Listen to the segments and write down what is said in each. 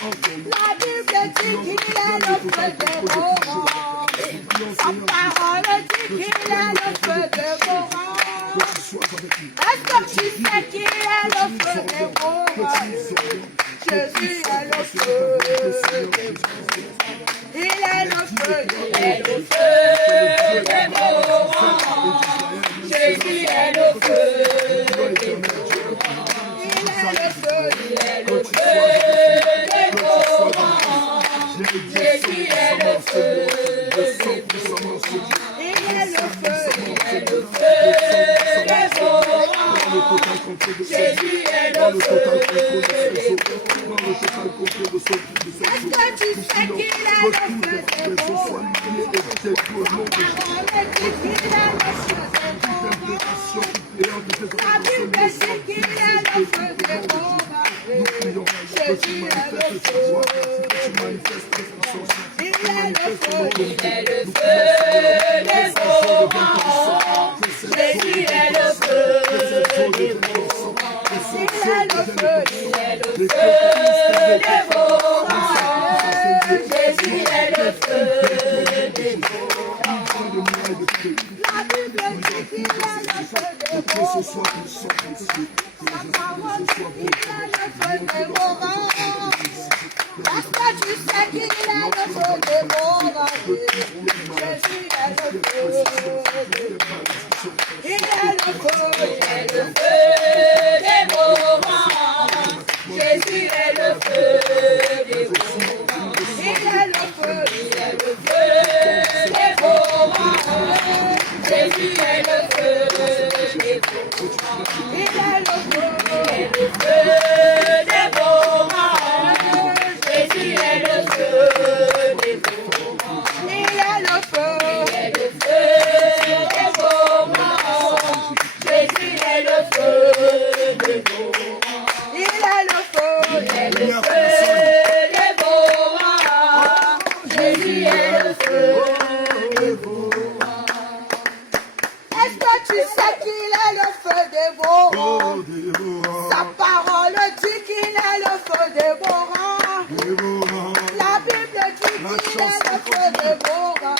La Bible dit qu'il est le feu dévorant. Sa parole dit qu'il est le feu dévorant. Est-ce que tu sais qu'il est le feu dévorant? Jésus est le feu dévorant. Il est le feu, il est le feu dévorant. Jésus est le feu dévorant. Il est le feu, il est le feu dévorant. Jésus est le feu dévorant. Il est le feu, il est le feu dévorant. Jésus est le feu dévorant. Est-ce que tu sais qu'il est le feu dévorant? La parole dit qu'il est le feu dévorant. La Bible dit qu'il est le feu dévorant. Jésus est le feu. Il est le feu, il est le feu dévorant. Jésus est le feu dévorant. Il est le feu, il est le feu dévorant. Jésus est le feu dévorant. La Bible dit qu'il est le feu dévorant. Sa parole dit qu'il est le feu dévorant. Est-ce que tu sais qu'il est le feu dévorant? Jésus est le feu dévorant. Il est le feu dévorant. Jésus est le feu dévorant. Il est le feu dévorant. Jésus est le feu dévorant. Il est le feu dévorant. Jésus est le feu dévorant. Il est le feu dévorant. Jésus est le feu dévorant. Il est le feu dévorant. Jésus est le feu dévorant. Est-ce que tu sais qu'il est le feu dévorant? Sa parole dit qu'il est le feu dévorant. La Bible dit qu'il est le feu dévorant.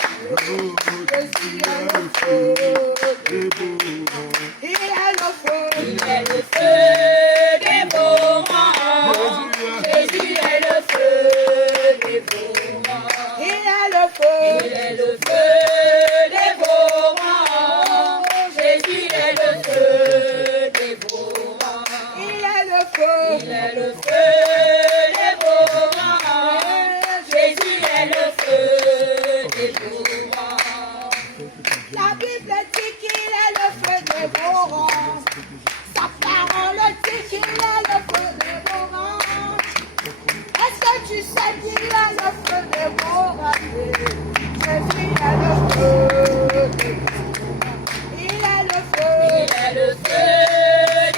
Jésus est le feu dévorant. Il est le feu dévorant. Jésus est le feu dévorant. Il est le feu dévorant. Jésus est le feu dévorant. Il est le feu dévorant. Jésus est le feu dévorant. La Bible dit qu'il est le feu dévorant. Sa parole dit qu'il est le feu dévorant. Est-ce que tu sais qu'il est le feu dévorant? Jésus est le feu dévorant. Il est le feu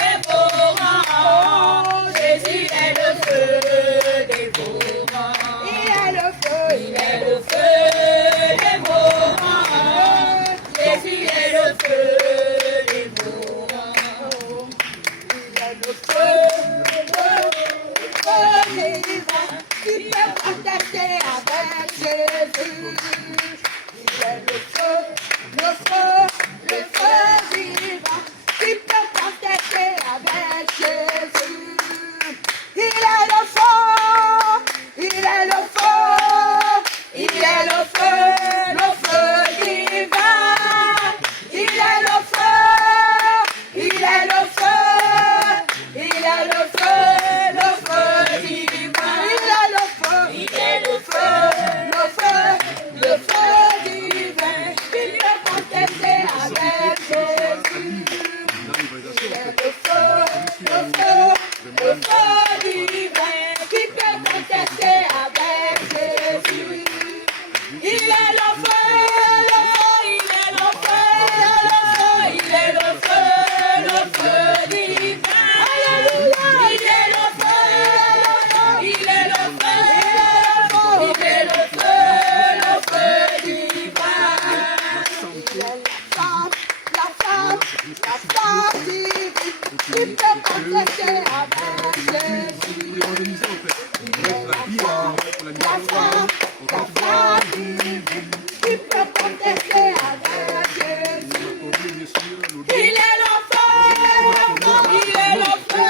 dévorant. Jésus est le feu dévorant. Il est le feu dévorant. Jésus est le feu dévorant. Il est le feu vivant. Tu peux contacter avec Jésus. Il est le feu vivant. Tu peux contacter avec Jésus. Il est le feu, il est le feu, il est le feu divin. Il est le feu, il est le feu, il est le feu divin. Il est le feu, il est le feu divin. Il peut contester avec Jésus. Il est le feu divin. Qui peut contester avec Jésus. Il est le feu, il est le feu, il est le feu divin. Alléluia. Il est le feu, il est le feu, il est le feu divin. La femme divine, qui peut contester avec Jésus. Il est la la famille, qui peut contester avec Jésus. Il est le feu, il est le feu,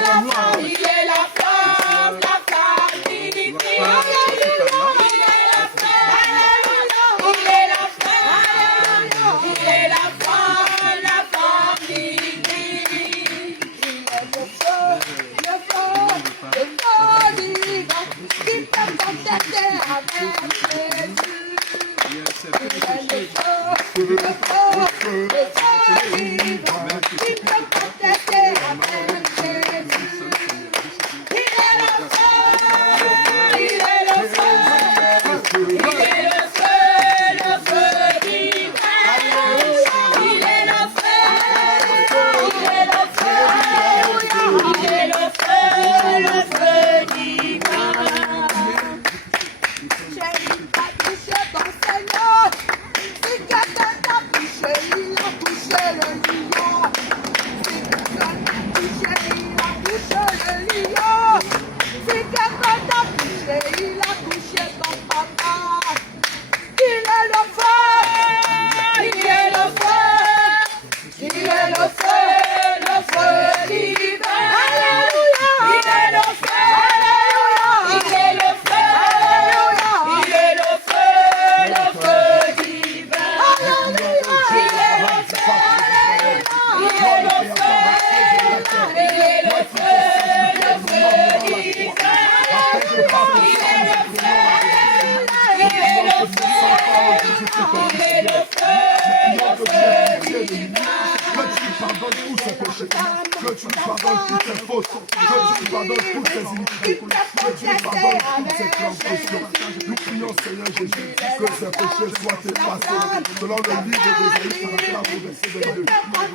la femme, il est la femme, la famille. Alléluia, il est la femme, il est la femme, il est la femme, la famille. Il est le feu divin, qui peut contester avec Jésus. Il est le feu divin, qui peut contester avec Jésus. Il est le feu, il est le feu, il est le feu divin. Il est le feu, il est le feu, il est le feu divin. J'ai pas touché ton Seigneur. Si quelqu'un t'a touché, il a touché le lion. Si quelqu'un t'a touché, il a touché le lion. Si quelqu'un t'a touché, il a touché ton papa. Il est le feu, il est le feu, il est le feu divin. Alléluia, il est le feu, alléluia, il est le feu, alléluia, il est le feu divin. Alléluia, il est le feu, il est le feu, il est le feu divin. Il est le feu, il est le feu divin. Que tu lui pardonnes tous ses péchés, que tu lui pardonnes toutes ses fautes, que tu lui pardonnes toutes ses iniquités, que tu lui pardonnes toutes ses transgressions. Nous prions, Seigneur Jésus, que ses péchés soient effacés selon le livre de Jésus, au verset 22.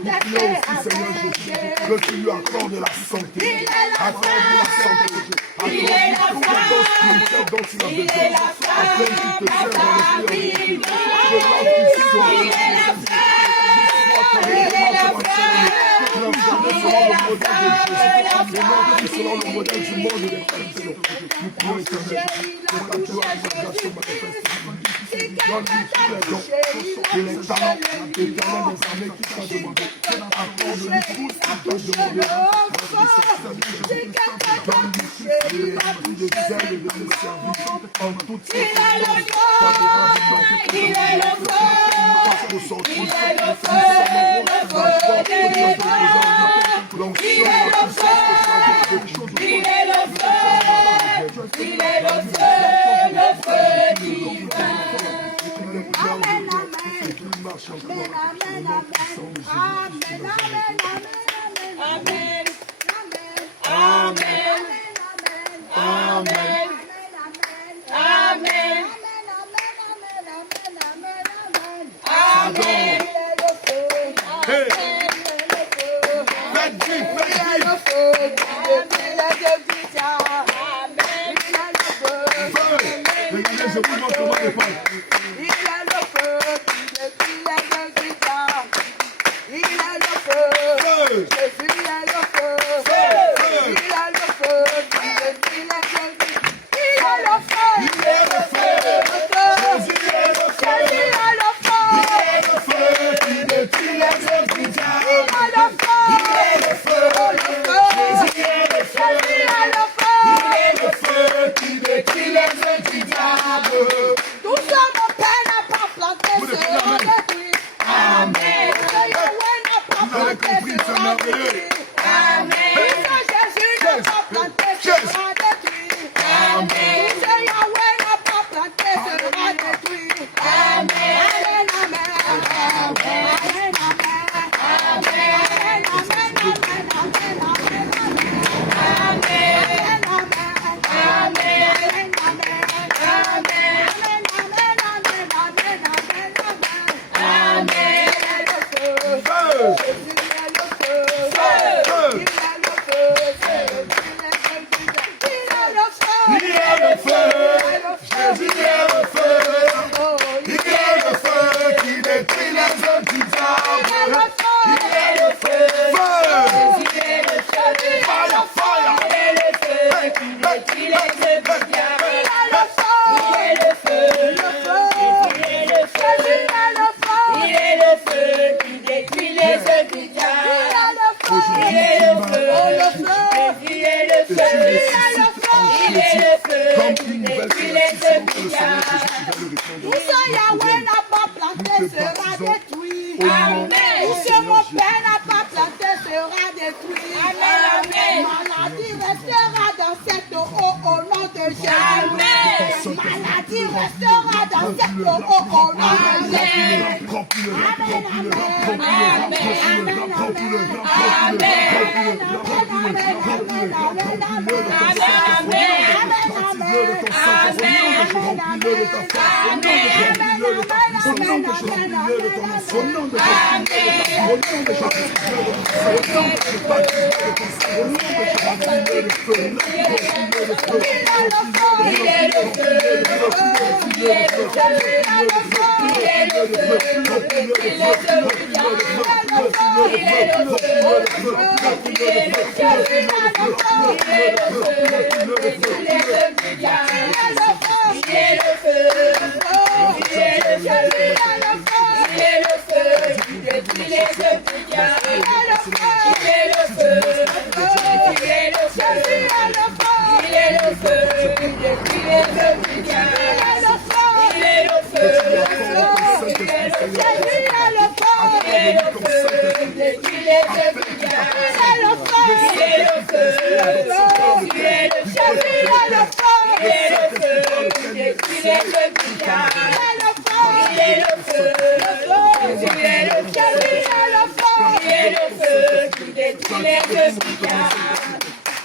Nous prions aussi, Seigneur Jésus, que tu lui accordes la santé, accorde la santé, accorde tout le don spirituel dont il a besoin, afin qu'il te serve dans le pays de l'homme selon le modèle du monde des chrétiens. Nous prions éternel pour ta gloire et ta grâce manifeste. Donne-lui tous les talents éternels des armées qui t'a demandé. Accorde-lui tout ce qu'il t'a demandé. Donne-lui l'esprit de zèle et de te servir en toute circonstance. Il est le feu, il est le feu, le feu divin. Amen, amen, amen, amen, amen. Regardez, je vous montre comment répondre. Il est le feu qui détruit les œuvres. Il est le feu, Jésus est le feu. Il est le feu qui détruit les œuvres. Il est le feu, il est le feu. Jésus est le feu. Il est le feu qui détruit les œuvres du diable. Il est le feu, il est le feu. Jésus est le feu. Il est le feu, il est le feu qui détruit les œuvres du diable. Tout ça, mon Père n'a pas planté sera détruit. Amen. Vous avez compris, c'est merveilleux. Amen. Jésus n'a pas planté sera détruit. Amen. Yahweh n'a pas planté sera détruit. Amen. Amen. Amen. Amen. le feu. Jésus est le feu. Il est le feu. Il détruit les œuvres. Où ce Yahweh n'a pas planté sera détruit. Amen. Où ce mon Père n'a pas planté sera détruit. Amen. Maladie restera dans cette eau au nom de Jésus. Amen. Maladie restera dans cette eau au nom de Jésus.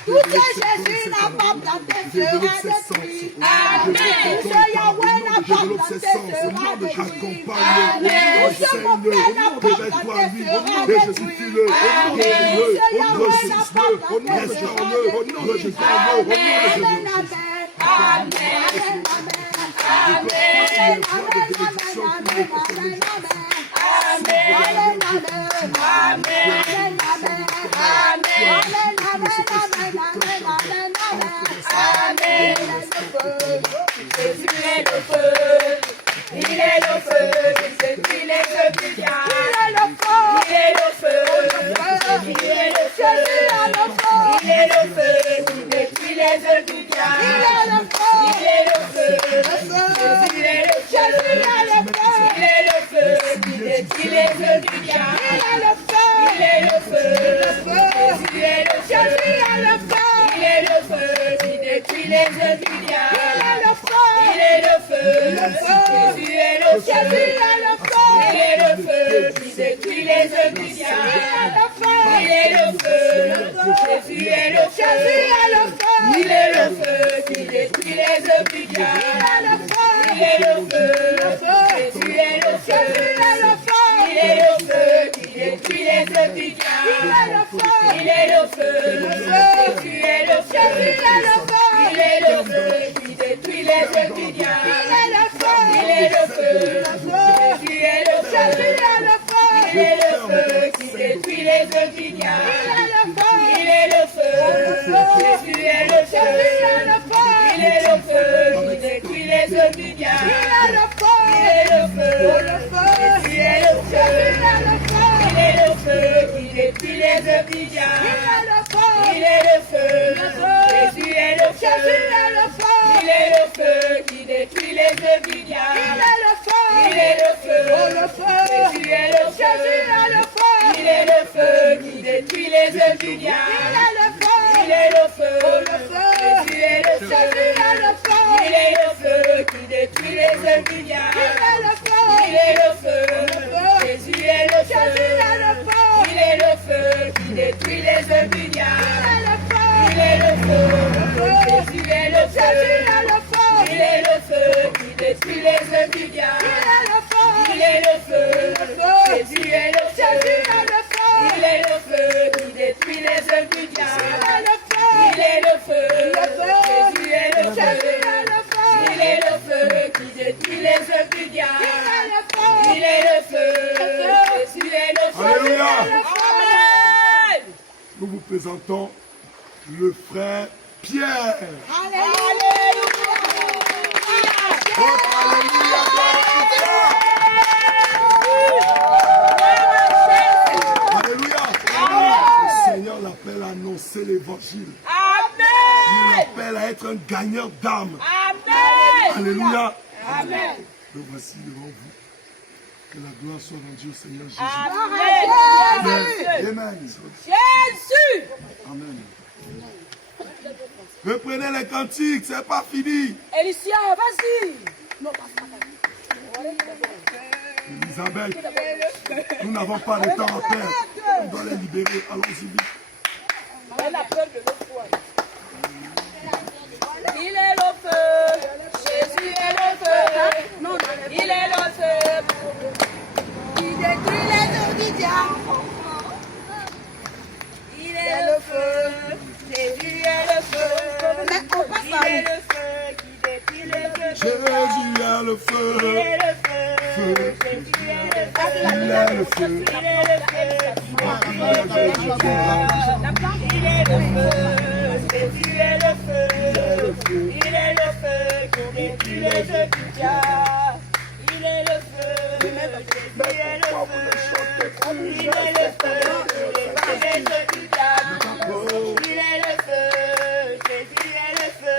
Tout ce Jésus n'a pas planté sera détruit. Amen. Tout ce Yahweh n'a pas planté sera détruit. Amen. Tout ce mon Père n'a pas planté sera détruit. Amen. Tout ce Yahweh n'a pas planté sera détruit. Amen. Amen. Il est le feu, il est le feu, il est le feu, il est le feu, il est le feu, il est le feu, qui détruit les œuvres du diable. Il est le feu, il est le feu, qui détruit les œuvres du diable. Il est le feu, il est le feu, il est le feu, qui détruit les œuvres du diable. Il est le feu, Jésus est le feu, il est le feu, qui détruit les œuvres du diable. Il est le feu, Jésus est le feu, il est le feu, qui détruit les œuvres du diable. Il est le feu, Jésus est le feu, il est le feu, qui détruit les œuvres du diable. Il est le feu, Jésus est le feu, il est le feu, qui détruit les œuvres du diable. Il est le feu, Jésus est le feu, il est le feu, qui détruit les œuvres du diable. Il est le feu, Jésus est le feu, il est le feu, qui détruit les œuvres du diable. Il est le feu, Jésus est le feu, il est le feu, qui détruit les œuvres du diable. Il est le feu, Jésus est le feu, il est le feu, qui détruit les œuvres du diable. Il est le feu, Jésus est le feu, il est le feu, qui détruit les œuvres du diable. Il est le feu, Jésus est le feu, il est le feu, qui détruit les œuvres du diable. Il est le feu, Jésus est le feu, il est le feu, qui détruit les œuvres du diable. Il est le feu, Jésus est le feu, il est le feu, qui détruit les œuvres du diable. Il est le feu, Jésus est le feu, il est le feu, qui détruit les œuvres du diable. Il est le feu, Jésus est le feu, il est le feu, qui détruit les œuvres du diable. Il est le feu, Jésus est le feu. Alléluia. Amen. Nous vous présentons le frère Pierre. Alléluia. Alléluia. Le Seigneur l'appelle appelle à annoncer l'évangile. Amen. Il appelle à être un gagneur d'âme. Amen. Alléluia. Amen. Donc voici devant vous. Que la gloire soit rendue au Seigneur Jésus. Amen. Amen. Jésus. Amen. Reprenez les cantiques, c'est pas fini. Alicia, vas-y. Elisabeth, nous n'avons pas de temps à perdre. On doit les libérer. Allons-y vite. Elle a peur de l'autre foi. Il est le feu. Jésus est le feu. Il est le feu. Il détruit les eaux du diable. Il est le feu. Jésus est le feu. Il est le feu qui détruit les eaux. Jésus est le feu. Il est le feu. Jésus est le feu. Il est le feu. Il est le feu. Il est le feu, Jésus est le feu, il est le feu qui détruit les œufs du diable. Il est le feu, Jésus est le feu, il est le feu qui détruit les œufs du diable. Il est le feu, Jésus est le feu,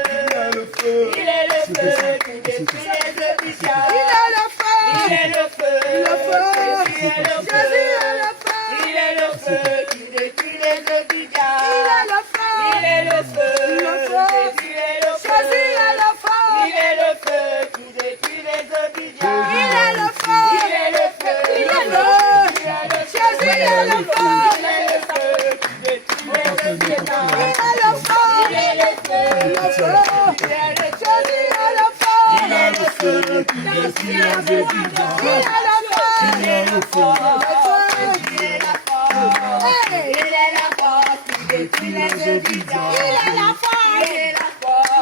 il est le feu qui détruit les œufs du diable. Il est le feu, Jésus est le feu, il est le feu qui détruit les œufs du diable. Il est le feu, Jésus est le feu, il est le feu qui détruit les œufs du diable. Il est le feu, il est le feu, il est le feu, Jésus est le feu, il est le feu qui détruit les œufs du diable. Il est le feu, il est le feu, il est le feu qui détruit les œufs du diable. Il est le feu, il est le feu, il est la force qui détruit les œufs du diable. Il est la force, il est la force,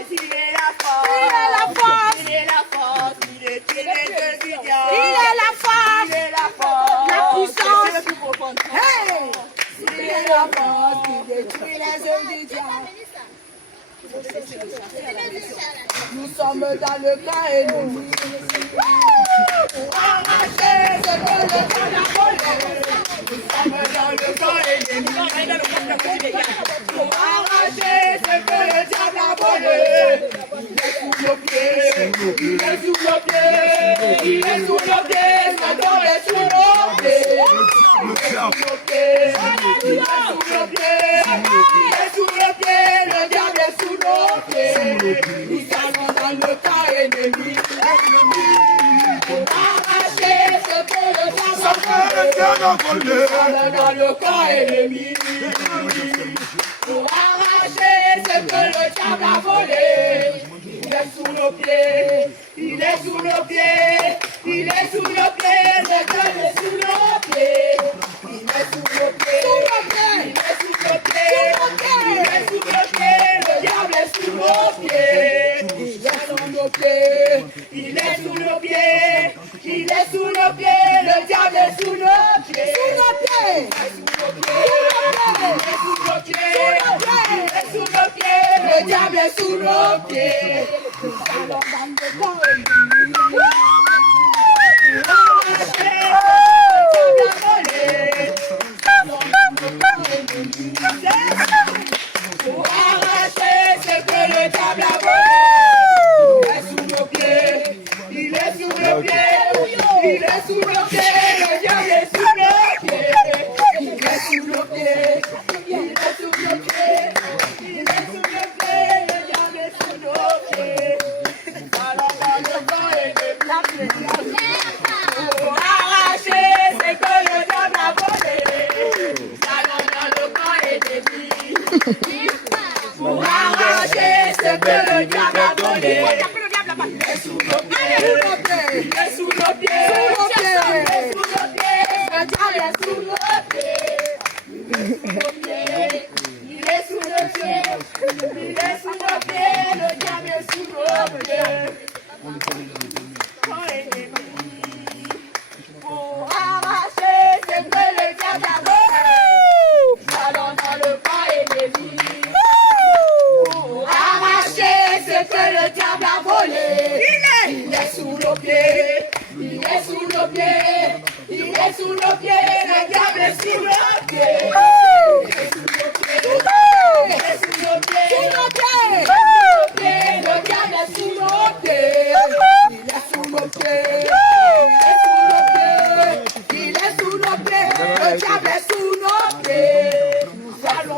il est la force, il est la force, il est la force qui détruit les œufs du diable. Il est la force, il est la force, la puissance, hey, il est la force qui détruit les œufs du diable. Nous sommes dans le camp ennemi. Pour arracher ce que le diable a volé. Nous sommes dans le camp ennemi. Pour arracher ce que le diable a volé. Il est sous nos pieds. Il est sous nos pieds. Il est sous nos pieds. Satan est sous nos pieds. Il est sous nos pieds. Il est sous nos pieds. Il est sous nos pieds. Le diable est sous nos pieds. Nous allons dans le camp ennemi. Pour arracher ce que le diable a volé. Nous allons dans le camp ennemi. Pour arracher ce que le diable a volé. Il est sous nos pieds. Il est sous nos pieds. Il est sous nos pieds. Le diable est sous nos pieds. Il est sous nos pieds. Il est sous nos pieds. Il est sous nos pieds. Le diable est sous nos pieds. Il est sous nos pieds. Il est sous nos pieds. Il est sous nos pieds. Le diable est sous nos pieds. Sous nos pieds. Il est sous nos pieds. Il est sous nos pieds. Le diable est sous nos pieds. Nous allons dans le camp ennemi. Pour arracher ce que le diable a volé. Il est sous nos pieds. Il est sous nos pieds. Il est sous nos pieds. Le diable est sous nos pieds. Il est sous nos pieds. Il est sous nos pieds. Il est sous nos pieds. Le diable est sous nos pieds. Alors dans le camp ennemi. Pour arracher ce que le diable a volé. Alors dans le camp ennemi. Pour arracher ce que le diable a volé. Il est sous nos pieds. Il est sous nos pieds. Il est sous nos pieds. Le diable est sous nos pieds. Il est sous nos pieds. Il est sous nos pieds. Le diable est sous nos pieds. Pour arracher ce que le diable a volé. Allons dans le camp ennemi. Pour arracher ce que le diable a volé. Il est sous nos pieds. Il est sous nos pieds. Il est sous nos pieds. Le diable est sous nos pieds. Il est sous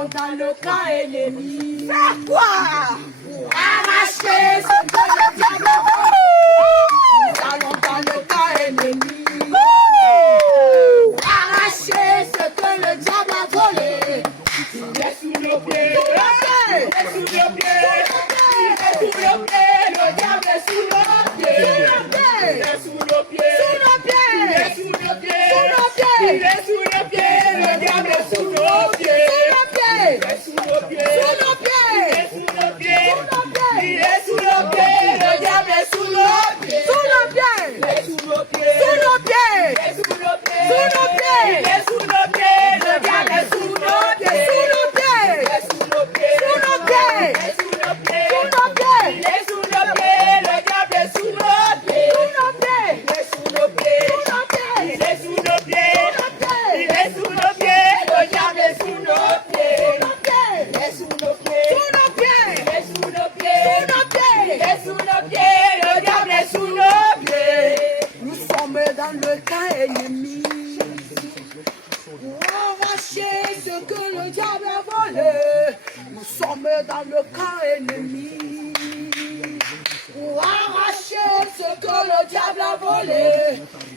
allons dans le camp ennemi. Faire quoi? Pour arracher ce que le diable a volé. Nous allons dans le camp ennemi. Arracher ce que le diable a volé. Il est sous nos pieds. Il est sous nos pieds. Il est sous nos pieds. Le diable est sous nos pieds. Il est sous nos pieds. Sous nos pieds. Il est sous nos pieds. Sous nos pieds. Il est sous nos pieds. Le diable est sous nos pieds. Sous nos pieds. Il est sous nos pieds. Sous nos pieds. Il est sous nos pieds. Il est sous nos pieds. Le diable est sous nos pieds. Sous nos pieds. Il est sous nos pieds. Sous nos pieds. Il est sous nos pieds. Sous nos pieds. Il est sous nos pieds. Le diable est sous nos pieds. Sous nos pieds. Il est sous nos pieds. Sous nos pieds. Il est sous nos pieds. Sous nos pieds. Il est sous nos pieds. Le diable est sous nos pieds. Sous nos pieds. Il est sous nos pieds. Sous nos pieds. Il est sous nos pieds. Il est sous nos pieds. Le diable est sous nos pieds. Sous nos pieds. Il est sous nos pieds. Sous nos pieds. Il est sous nos pieds. Sous nos pieds. Il est sous nos pieds. Le diable est sous nos pieds. Nous sommes dans le camp ennemi. Pour arracher ce que le diable a volé. Nous sommes dans le camp ennemi. Pour arracher ce que le diable a volé.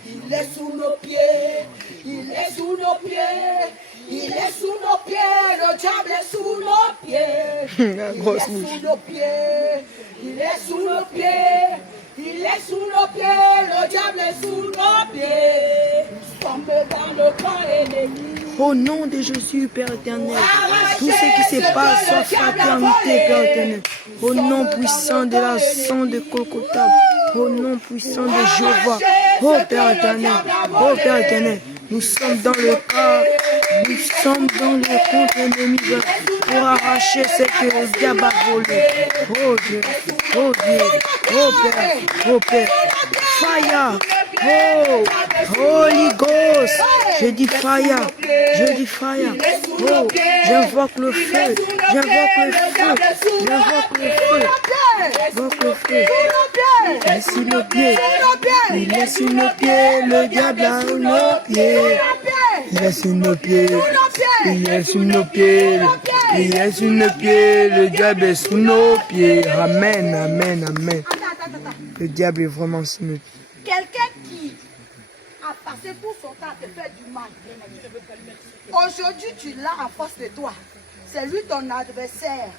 Il est sous nos pieds. Il est sous nos pieds. Il est sous nos pieds. Le diable est sous nos pieds. Il est sous nos pieds. Il est sous nos pieds. Il est sous nos pieds. Le diable est sous nos pieds. Nous sommes dans le camp ennemi. Au nom de Jésus, Père éternel, tout ce qui se passe soit fraternité, Père éternel. Au nom puissant de la sang de Golgotha, au nom puissant de Jéhovah, oh Père éternel, nous sommes dans le cas, nous sommes dans le contre ennemi pour arracher ce que le diable a volé. Oh Dieu, oh Père, fire, oh, Holy Ghost, je dis fire, oh, j'invoque le feu, il est sous nos pieds, le diable a nos pieds, il est sous nos pieds, le diable est sous nos pieds, amen, le diable est vraiment sous nos pieds. Quelqu'un qui a passé tout son temps à te faire du mal. Aujourd'hui, tu l'as en face de toi. C'est lui ton adversaire.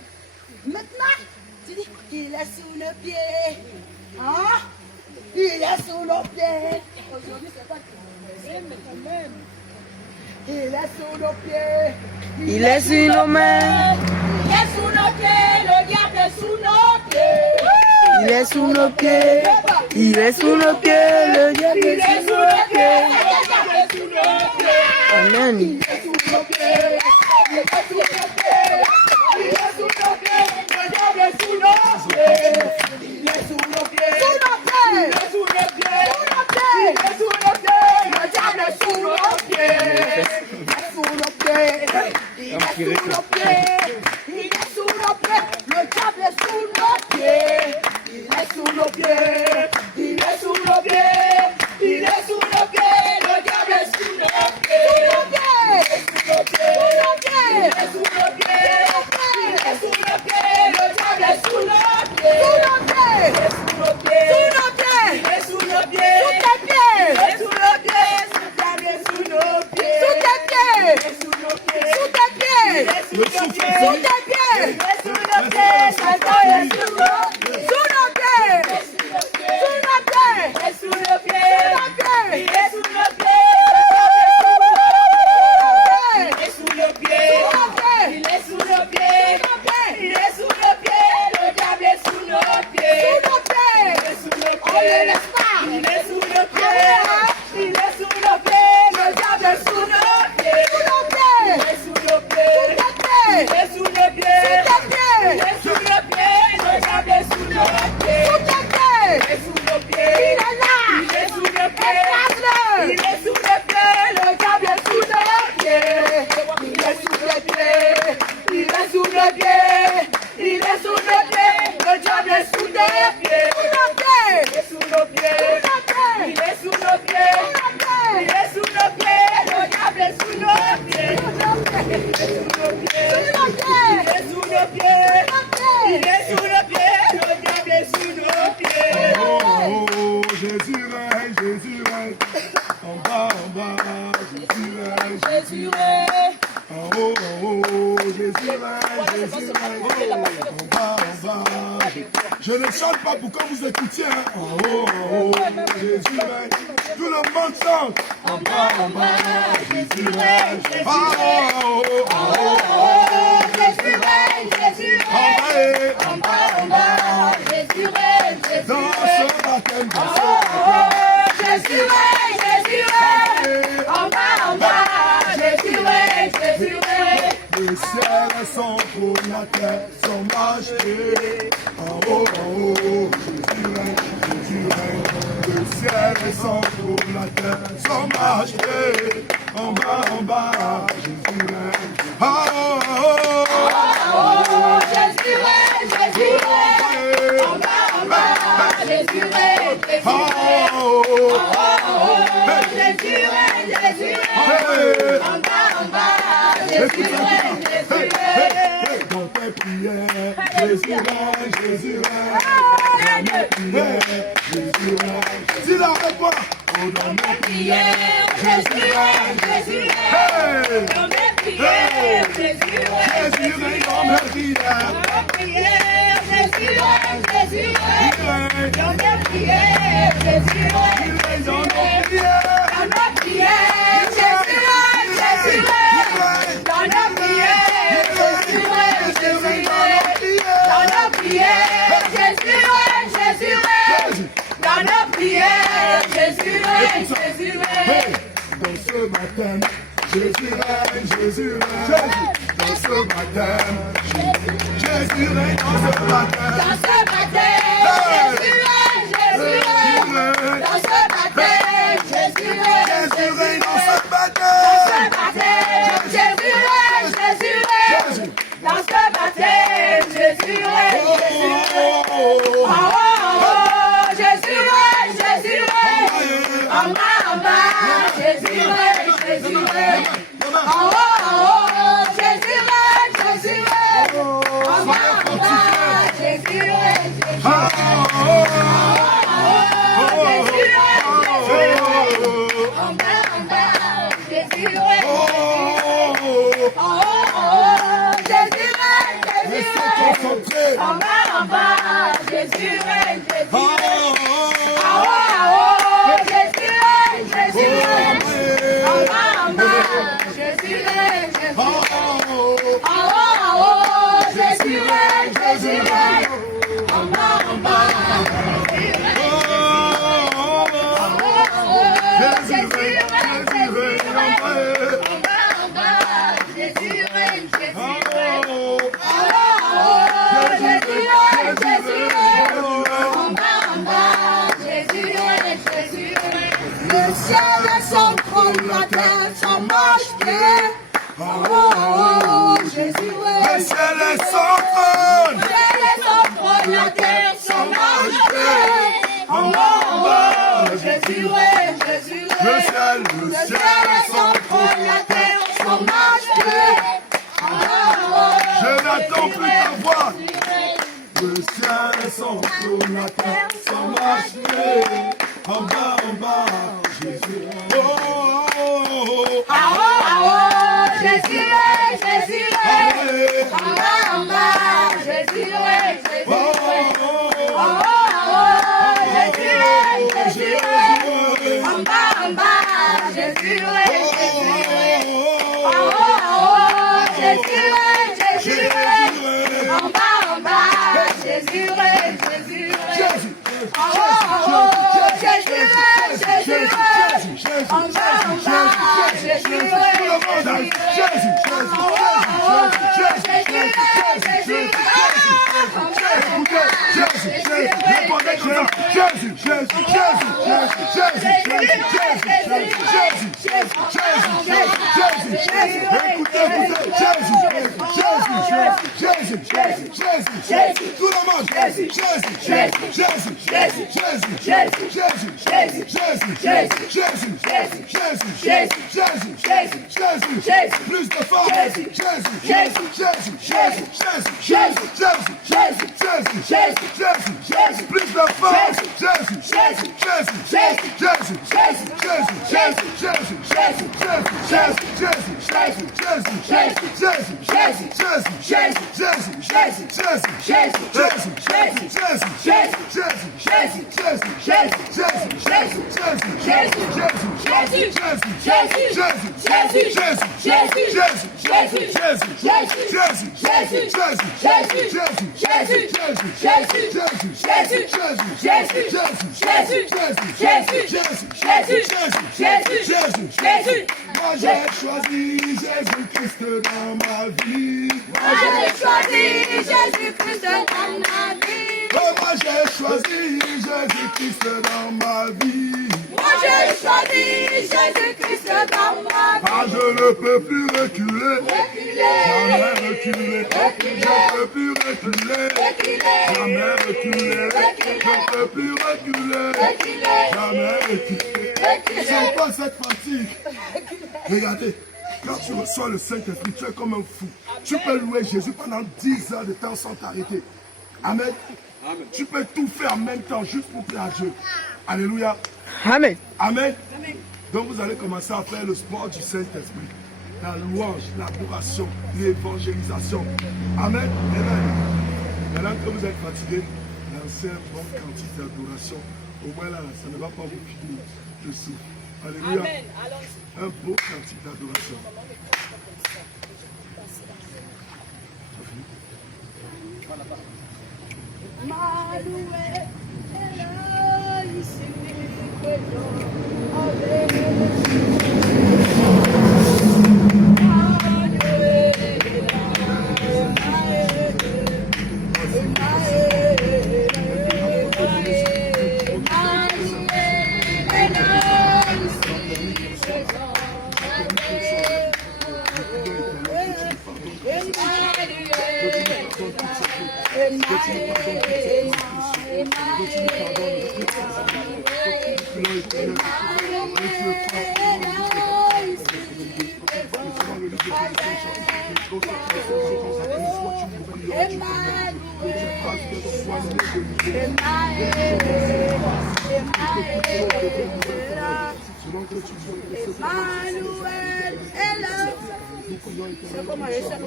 Maintenant, tu dis, il est sous nos pieds. Hein? Il est sous nos pieds. Aujourd'hui, c'est pas que mais quand même. Il est sous nos pieds. Il est sous nos mains. Il est sous nos pieds. Le diable est sous nos pieds. Il est sous nos pieds. Il est sous nos pieds. Le diable est sous nos pieds. Amen. Il est sous nos pieds. Il est sous nos pieds. Il est sous nos pieds. Le diable est sous nos pieds. Il est sous nos pieds. Sous nos pieds. Il est sous nos pieds. Sous nos pieds. Il est sous nos pieds. Le diable est sous nos pieds. Il est sous nos pieds. Il est sous nos pieds. Il est sous nos pieds. Le diable est sous nos pieds. Il est sous nos pieds. Il est sous nos pieds. Il est sous nos pieds. Le diable est sous nos pieds. Sous nos pieds. Il est sous nos pieds. Il est sous nos pieds. Le diable est sous nos pieds. Sous nos pieds. Il est sous nos pieds. Sous nos pieds. Il est sous nos pieds. Sous tes pieds. Il est sous nos pieds. Le diable est sous nos pieds. Sous tes pieds. Il est sous nos pieds. Sous tes pieds. Il est sous nos pieds. Sous tes pieds. Il est sous nos pieds. Satan est sous nos pieds. Sous nos pieds. Sous nos pieds. Il est sous nos pieds. Sous nos pieds. Il est sous nos pieds. Il est sous nos pieds. Il est sous nos pieds. Il est sous nos pieds. Le diable est sous nos pieds. Sous nos pieds. Il est sous nos pieds. On ne laisse pas. Il est sous nos pieds. Il est sous nos pieds. Le diable est sous nos pieds. Sous nos pieds. Il est sous nos pieds. Il est sous nos pieds. Jésus règne, en bas, je ne chante pas pour que vous écoutiez, hein. En haut, Jésus règne, tout le monde chante, en bas, Jésus règne, en haut, Jésus règne, Jésus règne, en bas, Jésus règne, Jésus dans règne, ce baptême, Jésus règne, Jésus règne, en bas, Jésus règne, Jésus règne. le ciel est son trône, la terre son majesté. En haut, Jésus règne, le ciel est son trône, la terre son majesté. En bas, Jésus règne. Oh, Jésus règne, Jésus règne, en bas, Jésus règne, Jésus règne. Jésus règne, Jésus règne, en bas, Jésus règne, Jésus règne. dans tes prières, Jésus règne, Jésus règne. Dans mes prières, Jésus règne. Dis la réponse. Oh, dans mes Prière, Jésus règne, Jésus règne, dans mes prières, Jésus règne, Jésus règne dans mes prières. dans mes prières, Jésus règne, Jésus règne, dans mes prières, Jésus règne, Dans nos Jésus prières, règne, dans nos prières, Jésus règne, Jésus règne, dans nos prières, Jésus règne, Jésus règne, dans nos prières, Jésus règne, Jésus règne, dans nos prières, Jésus règne, Jésus règne. dans ce baptême, Jésus règne, Jésus règne. Dans ce baptême, Jésus règne dans ce baptême. Dans ce baptême, Jésus règne, Jésus règne. Dans ce baptême, Jésus règne, Jésus Jésus règne dans règne. ce Dans ce baptême. baptême, Jésus règne, Jésus règne. Dans ce baptême, Jésus règne, Jésus règne. Oh, oh, oh, Jésus règne, Jésus règne. En bas, Jésus règne, Jésus règne. Oh, oh, oh, Jésus règne, Jésus règne. En bas, Jésus règne, Jésus règne. Concentré. En bas, Jésus règne, Jésus Oh, règne. Jésus règne, Jésus règne. En bas, Jésus règne, Jésus règne. Jésus règne, Jésus règne. En bas, Jésus règne. Jésus règne, Jésus règne. En bas, Jésus règne, Jésus règne. Le ciel est son trône, la terre son majesté. Oh, oh, oh, Jésus le règne. ciel est son trône. Le ciel est son trône, la terre son majesté. Oh, oh, oh, Jésus règne, Jésus Le règne. ciel Le ciel est son trône, la terre son majesté. Oh, oh, oh, je n'attends Jésus plus ta règne, voix. Jésus règne. Le ciel est son trône, la terre son majesté. En bas, Jésus. Oh, oh, oh, Ah oh, Jésus règne, Jésus règne. En bas, Jésus règne, Jésus règne. Ah oh, Jésus règne, Jésus règne. En bas, Jésus règne, Jésus règne. Ah oh, Jésus règne, Jésus règne. En bas, Jésus règne, Jésus règne. Ah oh, Jésus règne, Jésus règne. En bas, Jésus règne, Jésus, tout le monde, Jésus, plus de force, plus de force, Moi j'ai choisi Jésus-Christ dans ma vie. Moi j'ai choisi Jésus-Christ dans ma vie. Oh, moi j'ai choisi Jésus-Christ dans ma vie. Moi j'ai choisi Jésus-Christ dans ma vie. Ah, je ne peux plus reculer. Jamais reculer. Je ne peux plus reculer. Jamais reculer. Je ne peux plus reculer. Jamais reculer. C'est pas cette fatigue. Regardez, quand tu reçois le Saint-Esprit, tu es comme un fou. Tu peux louer Jésus pendant 10 heures de temps sans t'arrêter. Amen. Tu peux tout faire en même temps, juste pour plaire à Dieu. Alléluia. Amen. Amen. Donc vous allez commencer à faire le sport du Saint-Esprit. La louange, l'adoration, l'évangélisation. Amen. Amen. Maintenant que vous êtes fatigué, lancez un bon quantité d'adoration. Au moins là, ça ne va pas vous finir le souffle. Alléluia. Amen. Un beau quantité d'adoration.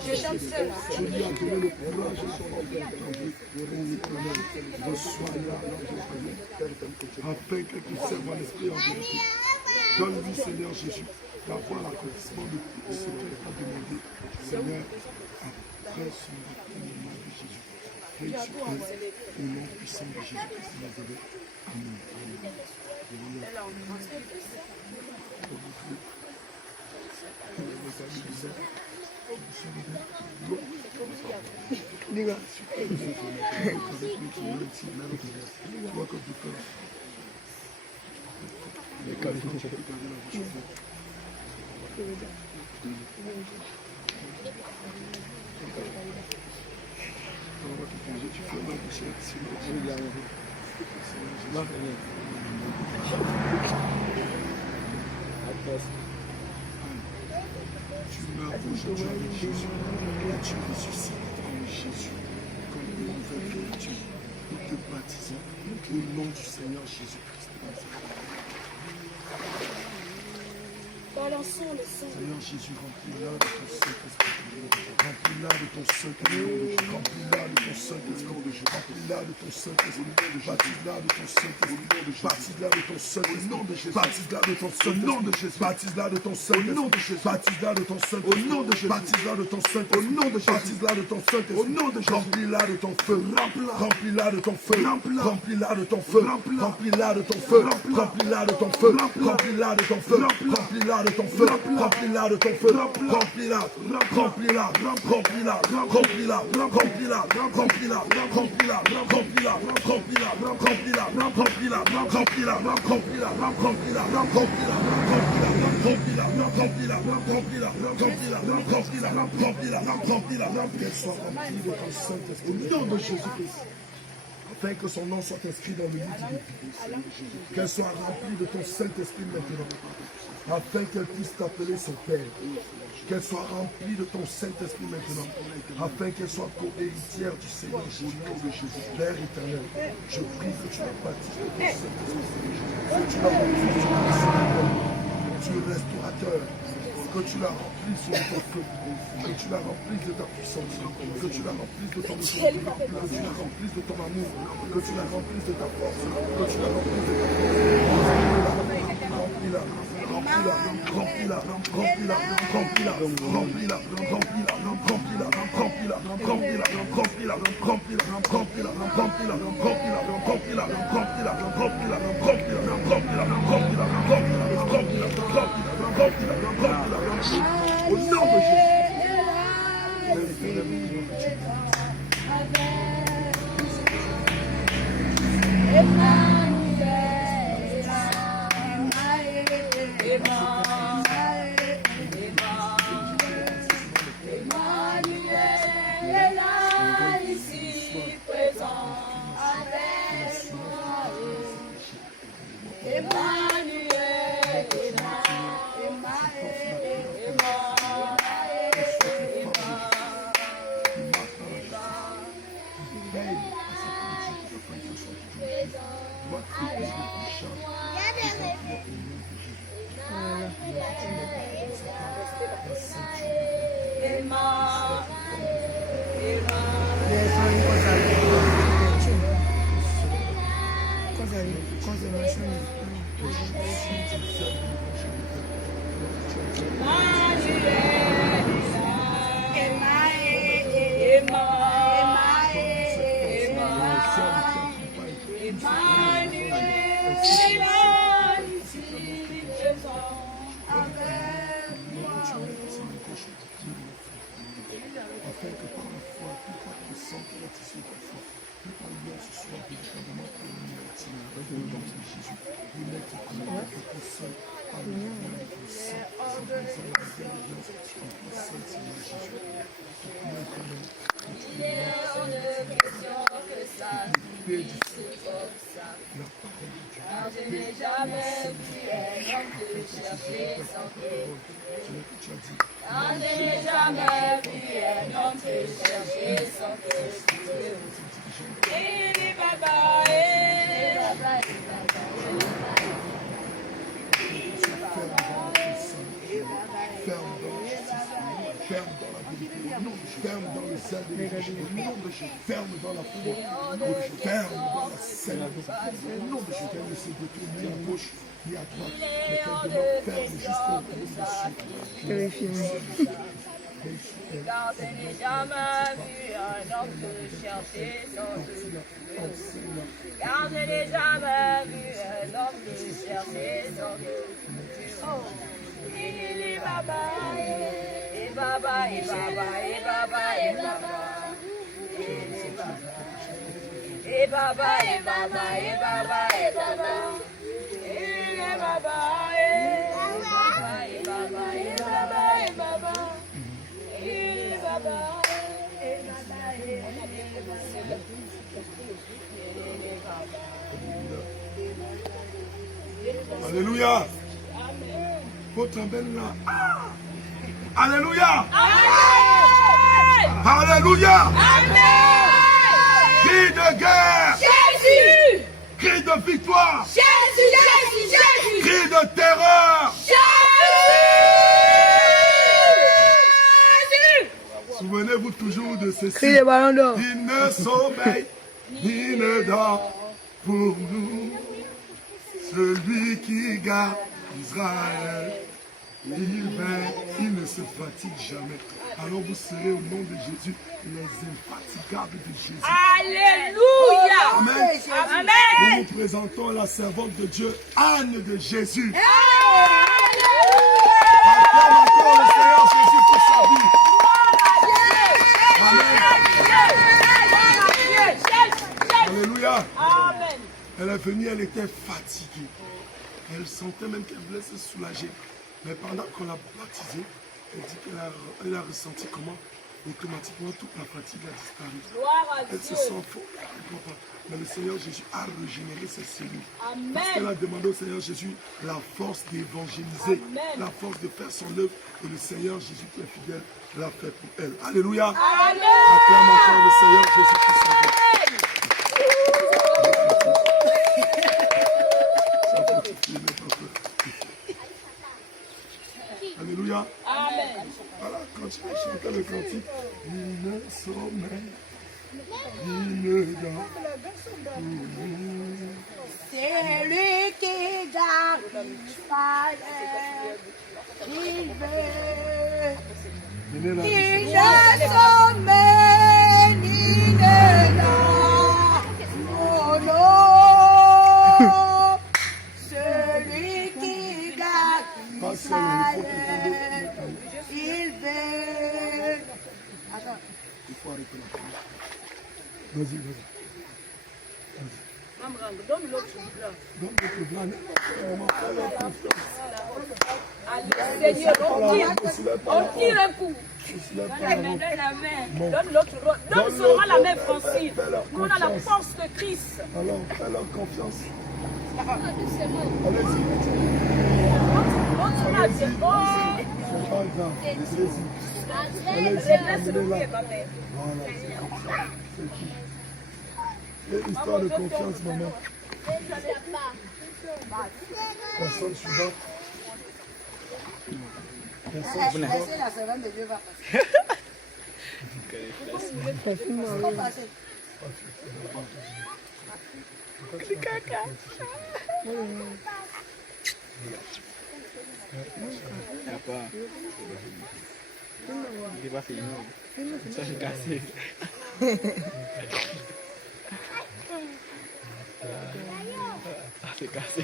Je chante seul. Je lui ai donné le courage afin que tu serves en esprit et en vérité. Donne-lui, Seigneur Jésus, d'avoir l'accomplissement de tout ce qu'il t'a demandé, Seigneur, après son baptême de Jésus. Réussis au nom puissant de Jésus-Christ de Nazareth. Amen. Tu meurs aujourd'hui avec Jésus et tu ressuscites en Jésus comme une nouvelle créature. Nous te baptisons au nom du Seigneur Jésus-Christ. Balançons le sang. Seigneur Jésus, remplis-la de ton Saint-Esprit. Remplis-la de ton Saint-Esprit. Remplis-la de ton Saint-Esprit. Remplis-la de ton Saint-Esprit. Baptise-la de ton Saint-Esprit. Baptise-la de ton Saint-Esprit. Baptise-la de ton Saint-Esprit. Baptise-la de ton Saint-Esprit. Baptise-la de ton Saint-Esprit. Baptise-la de ton Saint-Esprit. Baptise-la de ton Saint-Esprit. Remplis-la de ton feu. Remplis-la de ton feu. Remplis-la de ton feu. Remplis-la de ton feu. Remplis-la de ton feu. Remplis-la de ton feu. Remplis-la de ton feu. Remplis-la de ton feu. Remplis-la. Remplis-la. Remplis-la. Remplis-la. Remplis-la. Remplis-la. Remplis-la. Remplis-la. Remplis-la. Remplis-la. Remplis-la. Remplis-la. Remplis-la. Remplis-la. Remplis-la. Remplis-la. Remplis-la. remplis-la, remplis-la, remplis-la, remplis-la, remplis-la, remplis-la, remplis-la, qu'elle soit remplie de ton Saint-Esprit. Au nom de Jésus-Christ. Afin que son nom soit inscrit dans le livre du vie. Qu'elle soit remplie de ton Saint-Esprit maintenant. Afin qu'elle puisse t'appeler son Père. Qu'elle soit remplie de ton Saint-Esprit maintenant. Afin qu'elle soit co-héritière du Seigneur Jésus. Père éternel, je prie que tu la baptises de ton Saint-Esprit. Que tu la remplisses du Saint-Esprit. Tu es restaurateur. Que tu la remplisses de ton feu, que tu la remplisses de ta puissance, que tu la remplisses de ton autorité, que tu la remplisses de ton amour, que tu la remplisses de ta force, que tu la remplisses de ta force. Remplis-la, remplis-la, remplis-la, remplis-la, remplis-la, remplis-la, remplis-la, remplis-la, remplis-la, remplis-la, remplis-la, remplis-la, remplis-la, remplis-la, remplis-la, remplis-la, remplis-la, remplis-la, au nom de ferme dans la foi, ferme dans la scène, au nom de Jésus, qu'elle ne se détourne ni à gauche ni à droite, mais qu'elle demeure ferme jusqu'au bout de dessus. Car je n'ai jamais vu un homme chercher son Dieu. Car je n'ai jamais vu un homme chercher son Dieu. Il est baba, et baba, et baba, et baba, et baba. Et baba, et baba, et baba, et baba. Et baba, et baba, et baba, et baba, et baba. Et baba, et baba, et baba. Alléluia. Votre belle là. Alléluia. Amen. Alléluia. Amen. Cri de guerre. Jésus. Cri de victoire. Jésus, Jésus, Jésus. Cri de terreur. Jésus. Souvenez-vous toujours de ceci. Crie les ballons d'or. Il ne sommeille, il ne dort pour nous. Celui qui garde Israël, il vainc, il ne se fatigue jamais. Alors vous serez au nom de Jésus les infatigables de Jésus. Alléluia. Amen. Amen. Nous vous présentons la servante de Dieu, Anne de Jésus. Acclame encore le Seigneur Jésus pour sa vie. Amen. Alléluia. Amen. Elle est venue, elle était fatiguée. Elle sentait même qu'elle voulait se soulager. Mais pendant qu'on l'a baptisée, elle dit qu'elle a ressenti comment automatiquement toute la fatigue a disparu. Elle se sent faux. Mais le Seigneur Jésus a régénéré ses cellules. Parce qu'elle a demandé au Seigneur Jésus la force d'évangéliser, la force de faire son œuvre. Et le Seigneur Jésus qui est fidèle l'a fait pour elle. Alléluia. Acclame encore le Seigneur Jésus qui s'en va. Alléluia. Amen. Voilà, quand tu as chanté le cantique, il ne sommeille, il ne dort. C'est lui qui garde Israël. Il veut. Il ne sommeille, ni ne dort. Oh non. Celui qui garde Israël. Il veut. Attends. Il faut arrêter la parole. Vas-y, vas-y. Donne l'autre blanc. Donne l'autre blanc. Seigneur, on tire un coup. Donne l'autre. Donne seulement la main Francine. Nous, on a la force de Christ. Alors, fais-leur confiance. Allez-y. On a dit, oh. C'est pas grave. Allez-y. Allez-y, amenez-la. Voilà, c'est qui? Et histoire de confiance, maman. Personne suivante. Personne suivante. La servante de Dieu va passer. Il va finir. Ça, j'ai cassé. C'est cassé.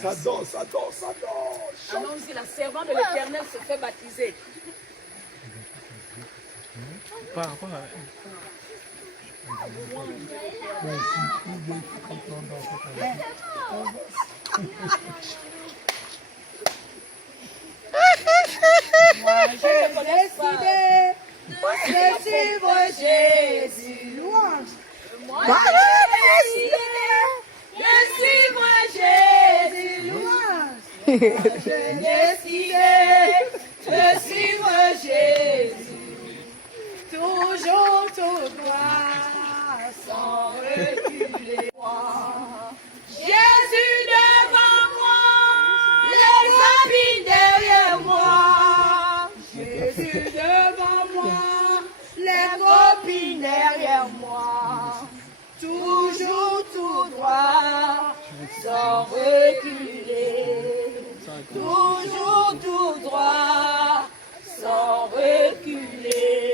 Ça danse, ça danse, ça danse. Allons-y, la servante de l'Éternel se fait baptiser. Pas. Moi j'ai décidé de suivre Jésus. Louange. Moi j'ai décidé de suivre Jésus. Louange. J'ai décidé de suivre Jésus. Toujours tout droit, sans reculer. Jésus devant moi, les copines derrière moi. Jésus devant moi, les copines derrière moi. Toujours tout droit, sans reculer. Toujours tout droit, sans reculer.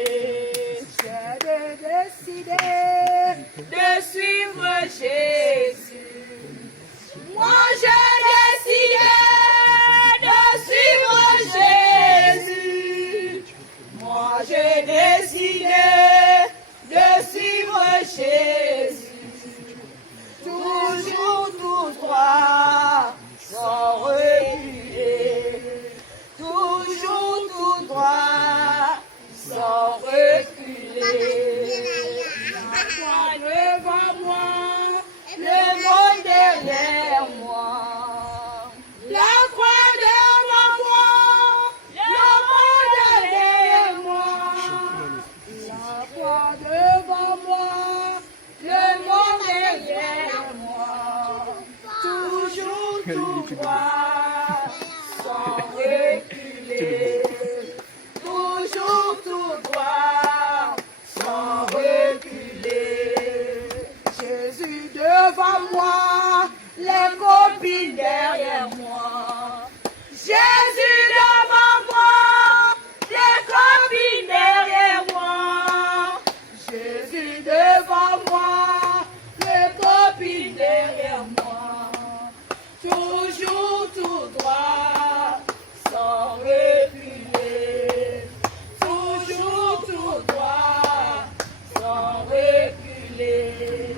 J'ai décidé de suivre Jésus. Moi j'ai décidé de suivre Jésus. Moi j'ai décidé de suivre Jésus. Toujours tout droit, sans reculer. Toujours tout droit, sans reculer. La croix devant moi, le monde derrière moi. La croix devant moi, le monde derrière moi. La croix devant moi, le monde derrière moi. Toujours tout droit, sans reculer. Toujours tout droit, sans reculer. Jésus devant moi, les copines derrière moi. Jésus devant moi, les copines derrière moi. Jésus devant moi, les copines derrière moi. Toujours tout droit, sans reculer. Toujours tout droit, sans reculer.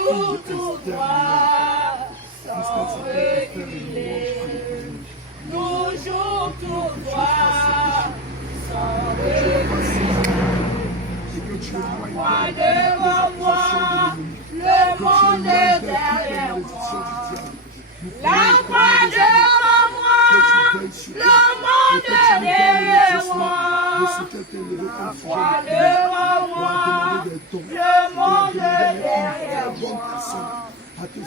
Toujours tout droit, sans reculer. Toujours tout droit, sans reculer. Moi devant moi, le monde derrière moi. La croix devant moi, le monde derrière moi. La croix devant moi, le monde derrière moi.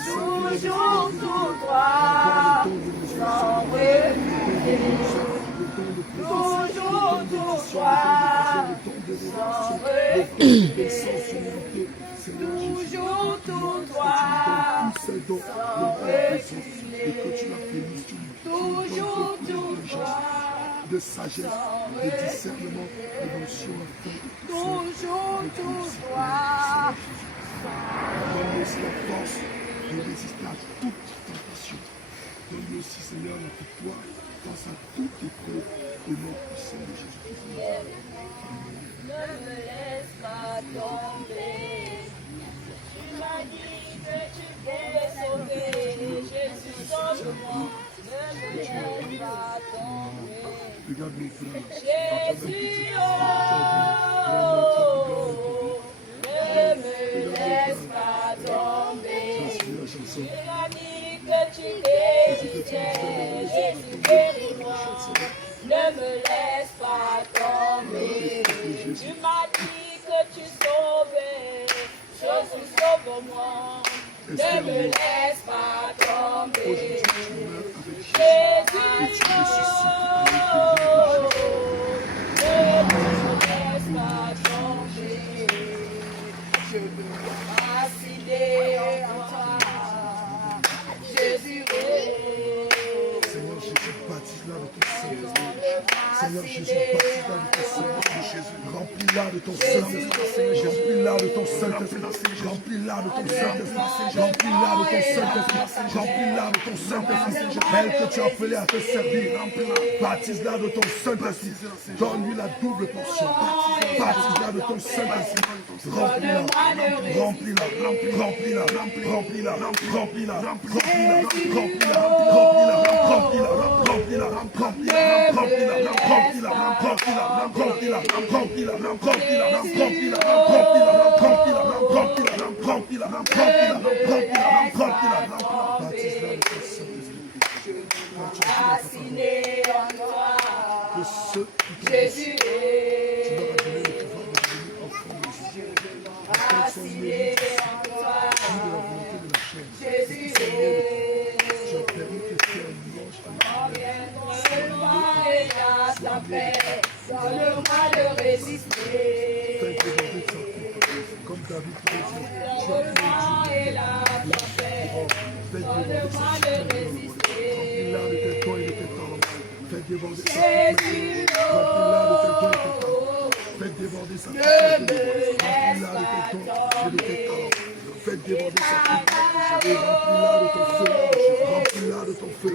Toujours tout droit, sans reculer. Toujours tout droit, sans reculer. Toujours tout droit, sans reculer. Toujours tout droit, de sagesse, de discernement, d'émotion, toujours tout droit. Donne-nous aussi la force de résister à toute tentation. Donne-nous aussi, Seigneur, la victoire face à toute épreuve au nom puissant de Jésus-Christ. Ne me laisse pas tomber. Tu m'as dit que tu peux sauver. Jésus, sauve-moi. Ne me laisse pas tomber. Regarde mes frères. Jésus, oh, ne me laisse pas tomber. Tu m'as dit que tu guérissais. Jésus, guéris-moi. Ne me laisse pas tomber. Tu m'as dit que tu sauvais. Jésus, sauve-moi. Ne me laisse pas tomber. Jésus, oh, ne me laisse pas tomber. Je veux m'assieder en toi. Jésus, Seigneur Jésus, baptise-la de ton Saint-Esprit. Seigneur Jésus, baptise-la de ton Saint-Esprit. Remplis-la de ton Saint-Esprit. Remplis-la de ton Saint-Esprit. Remplis-la de ton Saint-Esprit. Remplis-la de ton Saint-Esprit. Remplis-la de ton Saint-Esprit. Elle que tu as appelée à te servir. Baptise-la de ton Saint-Esprit. Donne-lui la double portion. Baptise-la de ton Saint-Esprit. Remplis-la. Remplis-la. Remplis-la. Remplis-la. Remplis-la. Remplis-la. Assigné en toi, Jésus est. Assigné en toi, Jésus est. Donne-moi et la tempête, donne-moi de résister. Comme David Donne-moi et la tempête, donne-moi de résister. là de tes dons et de tes talents. Fais déborder sa Jésus, Remplis-la de tes dons et de tes talents. Fais déborder sa Remplis-la de tes dons et de tes talents. Fais déborder sa et remplis-la de ton feu. Remplis-la de ton feu.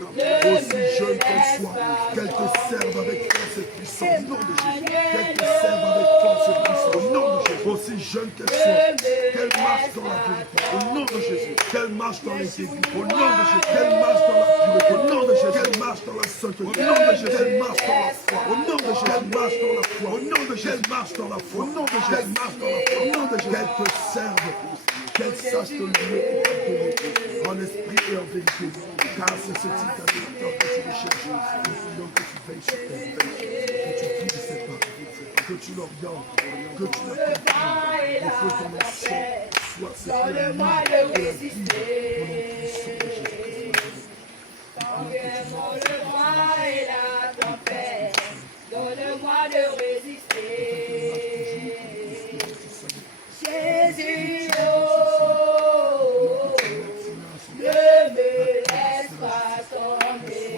Aussi jeune qu'elle soit, qu'elle te serve avec force et puissance. Au nom de Jésus. Qu'elle te serve avec force et puissance. Au nom de Jésus. Aussi jeune qu'elle soit, qu'elle marche dans la vérité. Au nom de Jésus. Qu'elle marche dans l'intégrité. Au nom de Jésus. Qu'elle marche dans la pureté. Au nom de Jésus. Qu'elle marche dans la sainteté. Au nom de Jésus. Qu'elle marche dans la foi. Au nom de Jésus. Qu'elle marche dans la foi. Au nom de Jésus. Qu'elle marche dans la foi. Au nom de Jésus. Qu'elle marche dans la foi. Au nom de Jésus. Qu'elle te serve. Qu'elle sache te louer et t'adorer en esprit et en vérité. Car c'est ce type d'adorateur que tu recherches. Nous voulons que tu veilles sur tes que tu guides ses pas, que tu l'orientes, que tu l'accompagnes. Et que ton action soit cette donne-moi de résister. Donne-moi et la tempête, donne-moi de résister. Jésus, oh, ne me laisse pas tomber.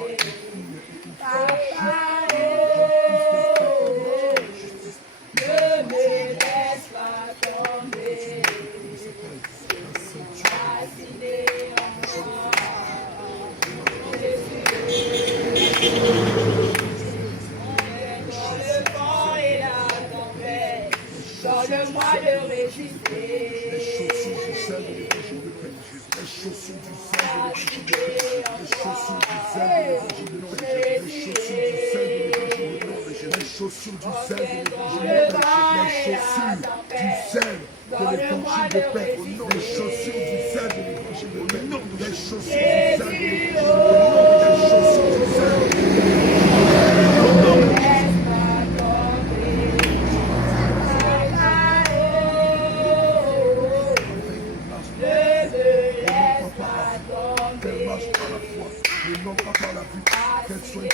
Papa, oh, ne me laisse pas tomber. Assigné en moi, Jésus. chaussures du zèle de l'évangile de paix, les chaussures du zèle de l'évangile de paix, les chaussures du zèle de l'évangile de paix, les chaussures du zèle de l'évangile de paix, les chaussures du zèle de l'évangile de paix, les chaussures du zèle de l'évangile de paix, les chaussures du zèle de l'évangile de paix, les chaussures du zèle de et non pas par la vue, qu'elle soit une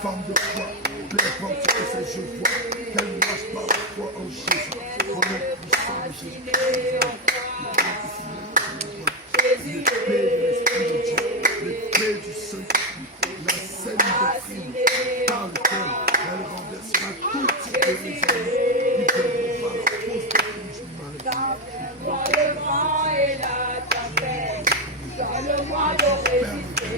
femme de foi, peu importe ce que ses yeux voient, qu'elle marche par la foi en Jésus, au nom puissant de Jésus. L'épée de l'Esprit de Dieu, l'épée du Saint-Esprit, la scène doctrine par lequel elle renversera tout type de raisonnement qui viendront par la fausse doctrine du mal. Dans le vent et la tempête, dans le mois de résister.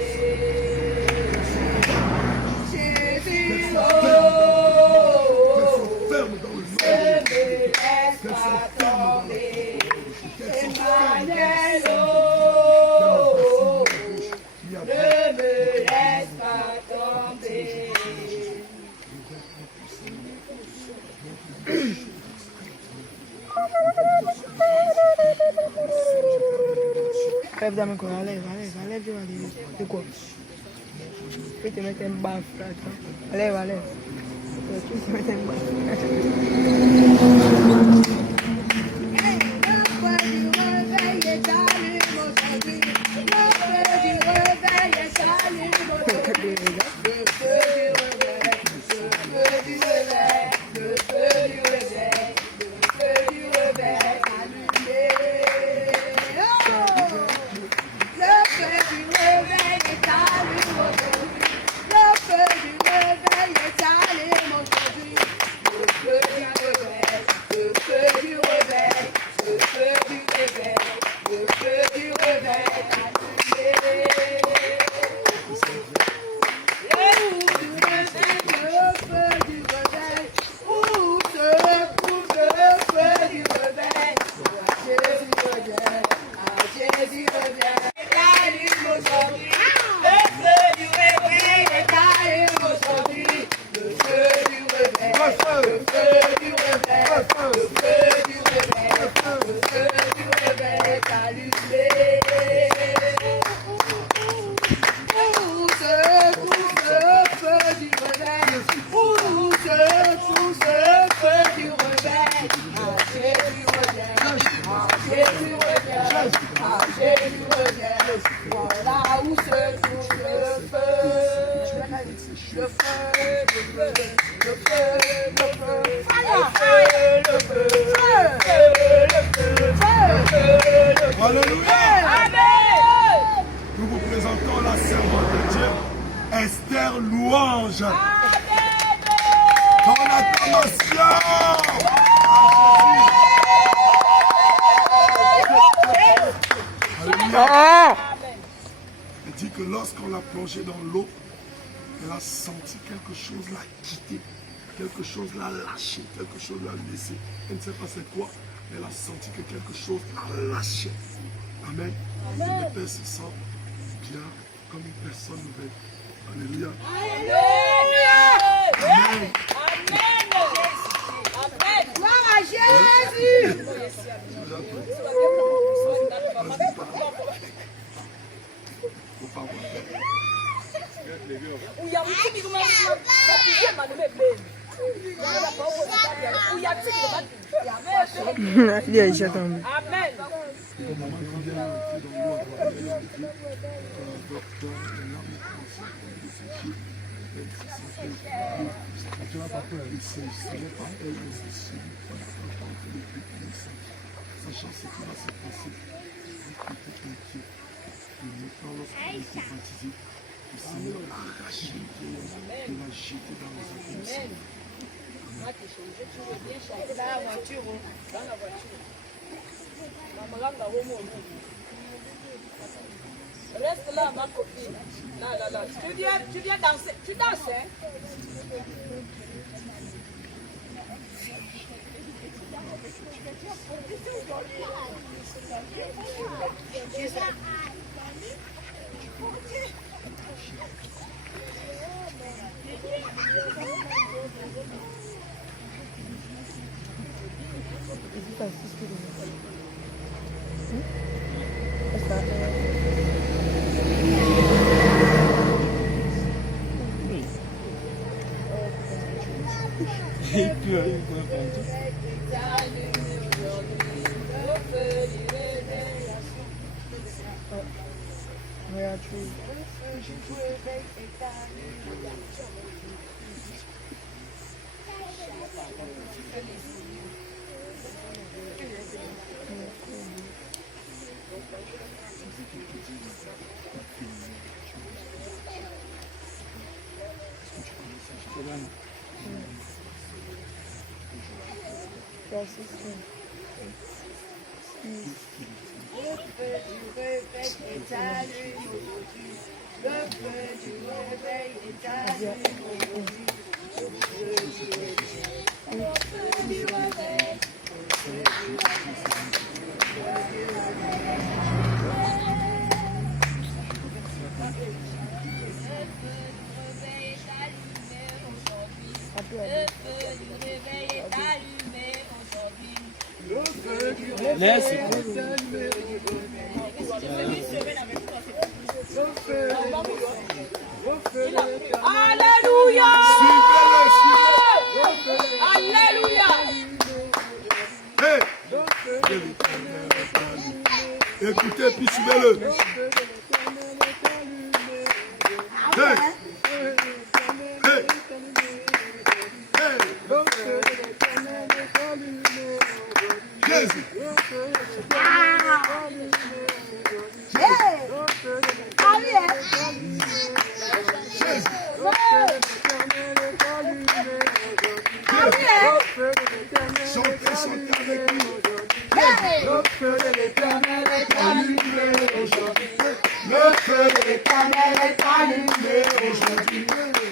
Jésus, ferme dans le nom de Jésus. Qu'elles soient fermes dans le nom de Jésus. Emmanuel, ne me laisse pas tomber. Lève ta main, lève, de quoi? Tu te mets un baffe, lève. Tu te mets un baffe. Nous vous présentons la servante de Dieu, Esther Louange. Dans l'acclamation. Alléluia. Elle dit que lorsqu'on l'a plongée dans l'eau, elle a senti quelque chose l'a quitté, quelque chose l'a lâché, quelque chose l'a laissé. Elle ne sait pas c'est quoi, mais elle a senti que quelque chose l'a lâché. Amen. Le Père se sent bien comme une personne nouvelle. Alléluia. Amen. Amen. Gloire à Jésus. Sachant ce qui va se passer, il était inquiet. Et maintenant, lorsqu'il a été baptisé, le Seigneur l'a arraché, il l'a jeté dans les abysses. Reste là, ma copine. Là. Tu viens danser. Tu danses, hein? Il pleut, il peut faire tout. Le feu du réveil est allumé aujourd'hui. Le feu du réveil est allumé aujourd'hui. Le feu du réveil. Le feu du réveil. Merci. Alléluia! Alléluia! Hey! Écoutez, puis suivez-le. Hey! Hey! Hey! Jésus! Chantez avec nous. Le feu de l'Éternel est allumé aujourd'hui. Le feu de l'Éternel est allumé aujourd'hui.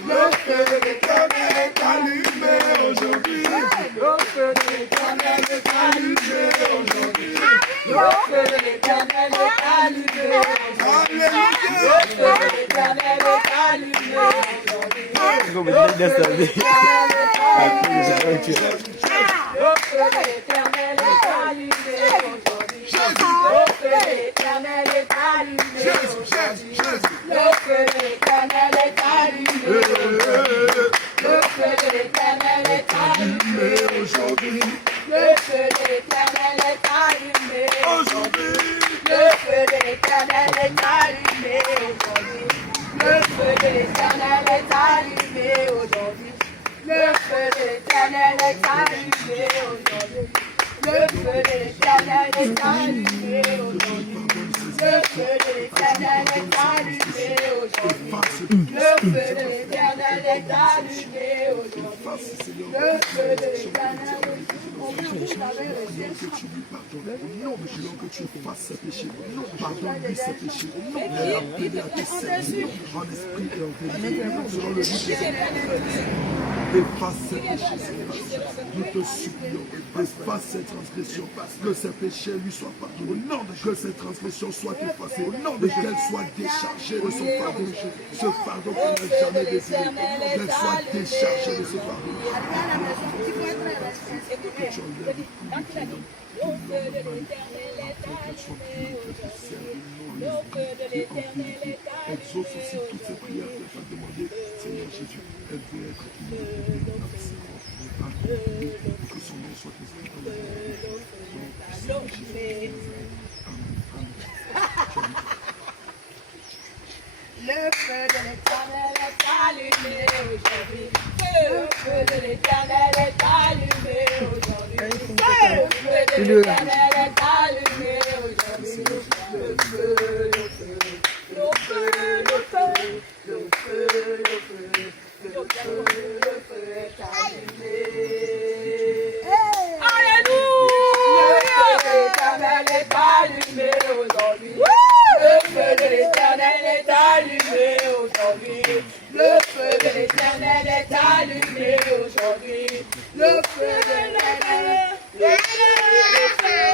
Le feu de l'Éternel est allumé aujourd'hui. Le feu de l'Éternel est allumé aujourd'hui. Le feu de l'Éternel est allumé aujourd'hui. Le feu de l'Éternel est allumé aujourd'hui. Como ele dessa vez. Le feu de l'Éternel est allumé aujourd'hui. Le feu de l'Éternel est allumé aujourd'hui. Le feu de l'Éternel est allumé aujourd'hui. Le feu de l'Éternel est allumé aujourd'hui. Le feu de l'Éternel est allumé aujourd'hui. Le feu de l'Éternel est allumé aujourd'hui. Le feu de l'Éternel est allumé aujourd'hui. Le feu de l'Éternel est allumé aujourd'hui. Le feu de l'Éternel est allumé aujourd'hui. Le feu de l'Éternel est allumé aujourd'hui. Le feu de l'Éternel est allumé aujourd'hui. Le feu de l'Éternel est Que tu lui pardonnes, au nom de Jésus, que tu fasses ses péchés, pardonne-lui ses péchés, il a appelé à te servir en esprit et en vérité, selon le but de ses efface ses péchés, Seigneur. Nous te supplions, efface ses transgressions, que ses péchés lui soient pardonnés, au nom de que ses transgressions soient effacées, au nom de qu'elle soit déchargée de son fardeau, ce fardeau qu'elle n'a jamais désiré, qu'elle soit déchargée de ce fardeau. Que tu enlèves Le feu de l'Éternel est allumé aujourd'hui. Le feu de l'Éternel est exauce allumé aussi toutes ces prières que tu as demandées, Seigneur Jésus. Elle veut être une que son nom soit exalté. Le feu de l'Éternel est allumé aujourd'hui. Le feu de l'Éternel est allumé aujourd'hui. Le feu de l'Éternel est allumé aujourd'hui. Le feu, le feu, le feu, le feu, le feu, le feu, le feu, le feu est allumé. Alléluia! Le feu de l'Éternel est allumé aujourd'hui. Le feu de l'Éternel est allumé aujourd'hui. Le feu de l'Éternel est allumé aujourd'hui. Le feu de l'Éternel, le feu, le feu.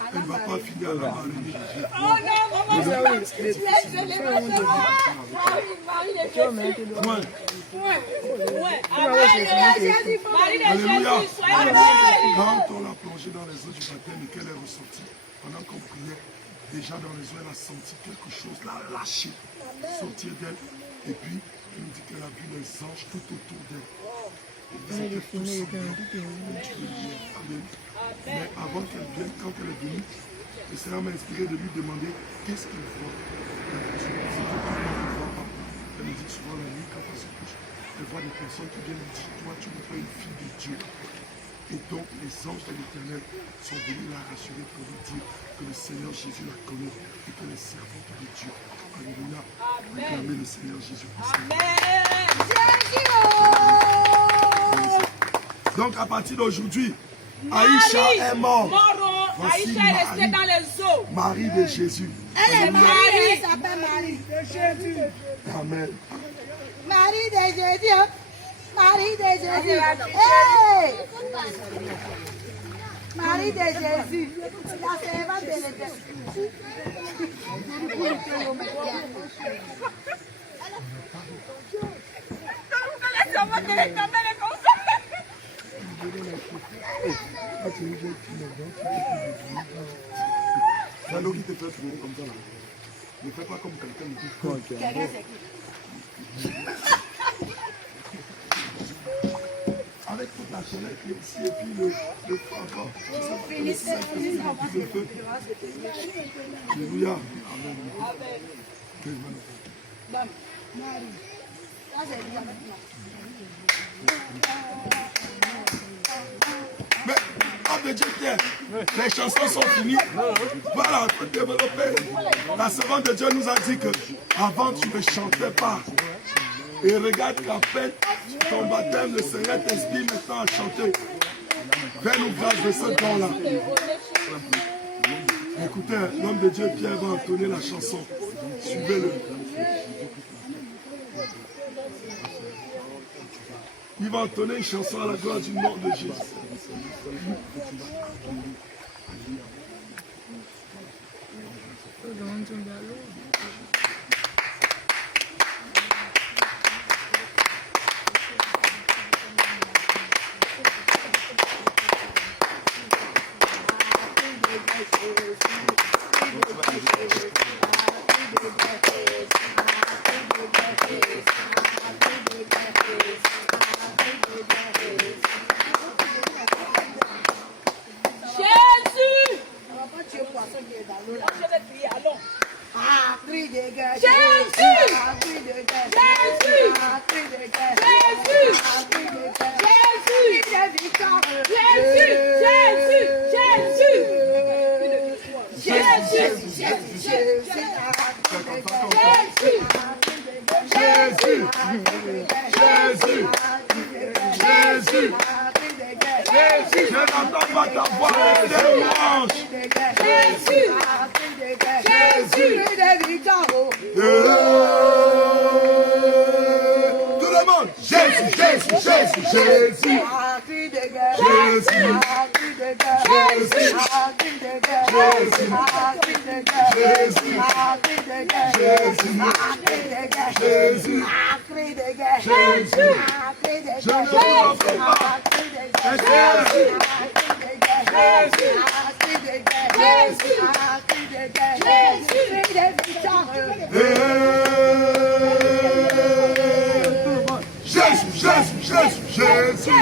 Elle ne va pas finir à la marée. Oh non, maman, c'est pas laisse-le maintenant. Marie de Jésus. Point. Ouais. Amen. Jésus. Marie de Alléluia. Jésus. Soyez bénis. Quand on l'a plongée dans les eaux du baptême et qu'elle est ressortie, pendant qu'on priait, déjà dans les eaux, elle a senti quelque chose, l'a lâché, sortir d'elle. Et puis, elle nous dit qu'elle a vu les anges tout autour d'elle. Ils étaient tous semblants. Amen. Mais avant qu'elle vienne, quand elle est venue, le Seigneur m'a inspiré de lui demander qu'est-ce qu'il voit. C'est tout pas elle ne voit pas. Elle me dit souvent la nuit, quand elle se couche, elle voit des personnes qui viennent lui dire, toi, tu n'es pas une fille de Dieu. Et donc, les anges de l'Éternel sont venus la rassurer pour lui dire que le Seigneur Jésus la connaît et que les servantes de Dieu. Alléluia. Acclamez le Seigneur Jésus. Donc, à partir d'aujourd'hui, Aïcha est morte. Voici Aïcha est restée dans les eaux. Marie de Jésus. Elle est Marie. Elle s'appelle Marie de Jésus. Amen. Marie de Jésus. Marie de Jésus. Hey! Marie de Jésus. La servante de l'Éternel. La servante de l'Éternel est comme ça. C'est l'eau qui te fait trouver comme ça là. Ne fais pas comme quelqu'un. Avec toute la chaleur qui est ici et puis le feu encore. Le sel qui est le feu. Alléluia. Amen. Mais, homme de Dieu, Pierre, les chansons sont finies. Voilà, on peut développer. La servante de Dieu nous a dit que avant tu ne chantais pas. Et regarde qu'à peine ton baptême, le Seigneur t'inspire maintenant à chanter. Fais-nous grâce de ce don-là. Écoutez, l'homme de Dieu, Pierre, va entonner la chanson. Suivez-le. Il va entonner une chanson à la gloire du nom de Jésus. Je n'entends pas ta voix, les louanges. Tout le monde, Jésus, Jésus, Jésus, Jésus. Jésus, Jésus, Jésus, Jésus.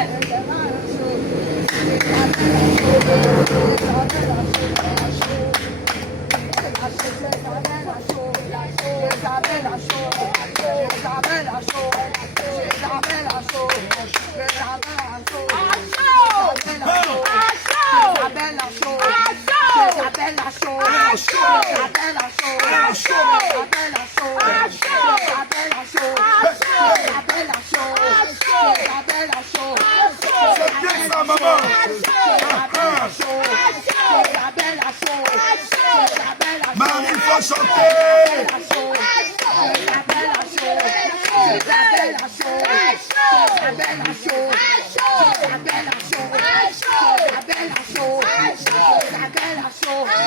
Marie, il faut chanter.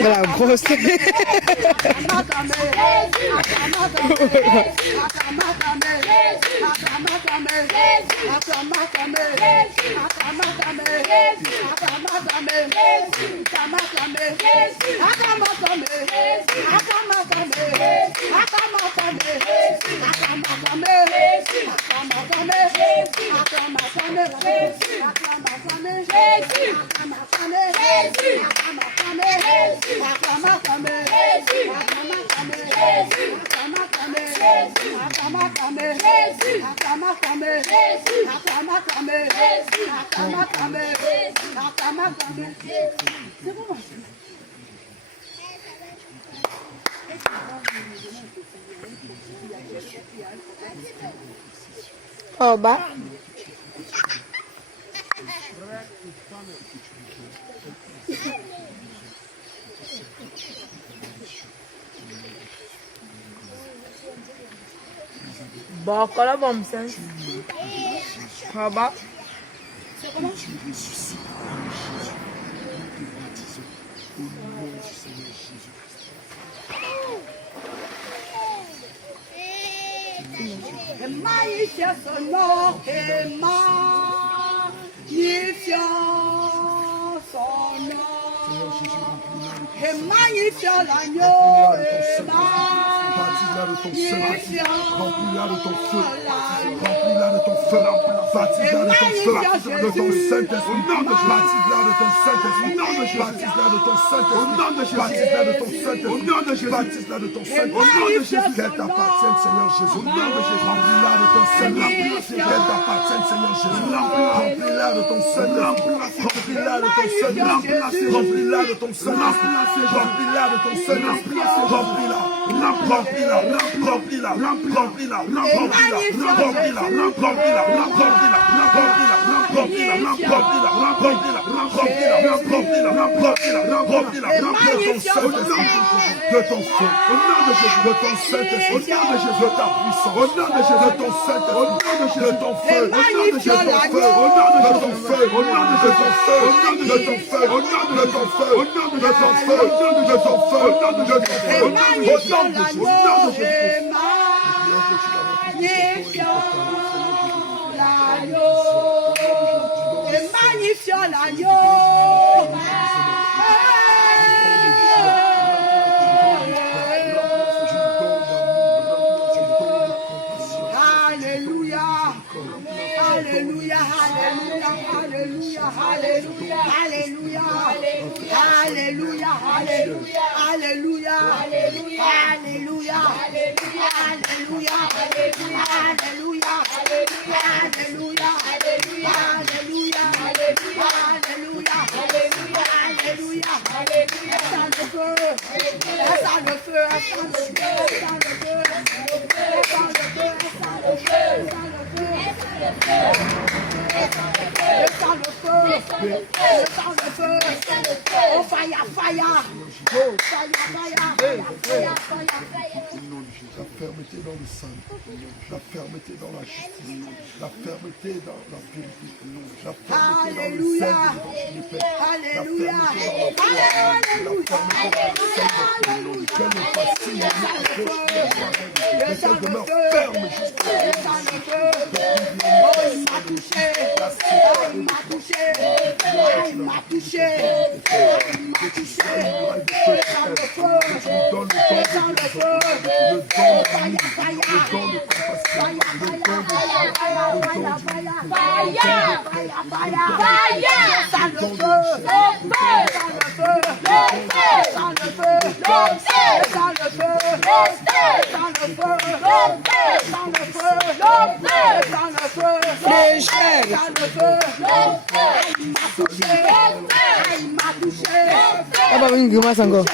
La grosse. Oh bah. Bon, kalau bom sense. Ah bah. Magnifiant son nom et magnifiant son nom. Et magnifiant l'agneau et Baptise-la de ton feu, remplis-la de ton feu, remplis-la de ton feu, baptise-la de ton feu, de ton Saint-Esprit, baptise-la de ton Saint-Esprit, baptise-la de ton Saint-Esprit, baptise-la de ton Saint-Esprit, baptise-la de ton Saint-Esprit, qu'elle t'appartienne, Seigneur Jésus, remplis-la de ton Saint-Esprit, qu'elle t'appartienne, Seigneur Jésus, remplis-la de ton Saint-Esprit, remplis-la de ton Saint-Esprit, remplis-la de ton Saint-Esprit, remplis-la de ton Saint-Esprit, remplis-la. Remplis-la, remplis-la, remplis-la, remplis-la, de ton feu, au nom de Jésus, de ton Saint-Esprit, au nom de Jésus, de ta puissance, au nom de Jésus, de ton Saint-Esprit, au nom de Jésus, de ton feu, au nom de Jésus, de ton feu, au nom de ton feu, au nom de ton feu, au nom de ton feu, au nom de ton feu, au nom de ton feu, au nom de ton feu, au nom de ton feu, au nom de Jésus, au nom de Jésus. Magnifiant l'agneau. Alléluia, alléluia, alléluia, alléluia, alléluia, alléluia, alléluia, alléluia, alléluia, alléluia, alléluia, alléluia, alléluia, alléluia, alléluia, alléluia, alléluia, alléluia, le feu, oh fire, fire, oh fire, La fermeté dans le sang, la fermeté dans la justice, la fermeté dans la vérité, la fermeté dans le sein de l'évangile, la fermeté dans la fermeté, qu'elle demeure ferme jusqu'à la donne le don de Ah bah une grimace encore.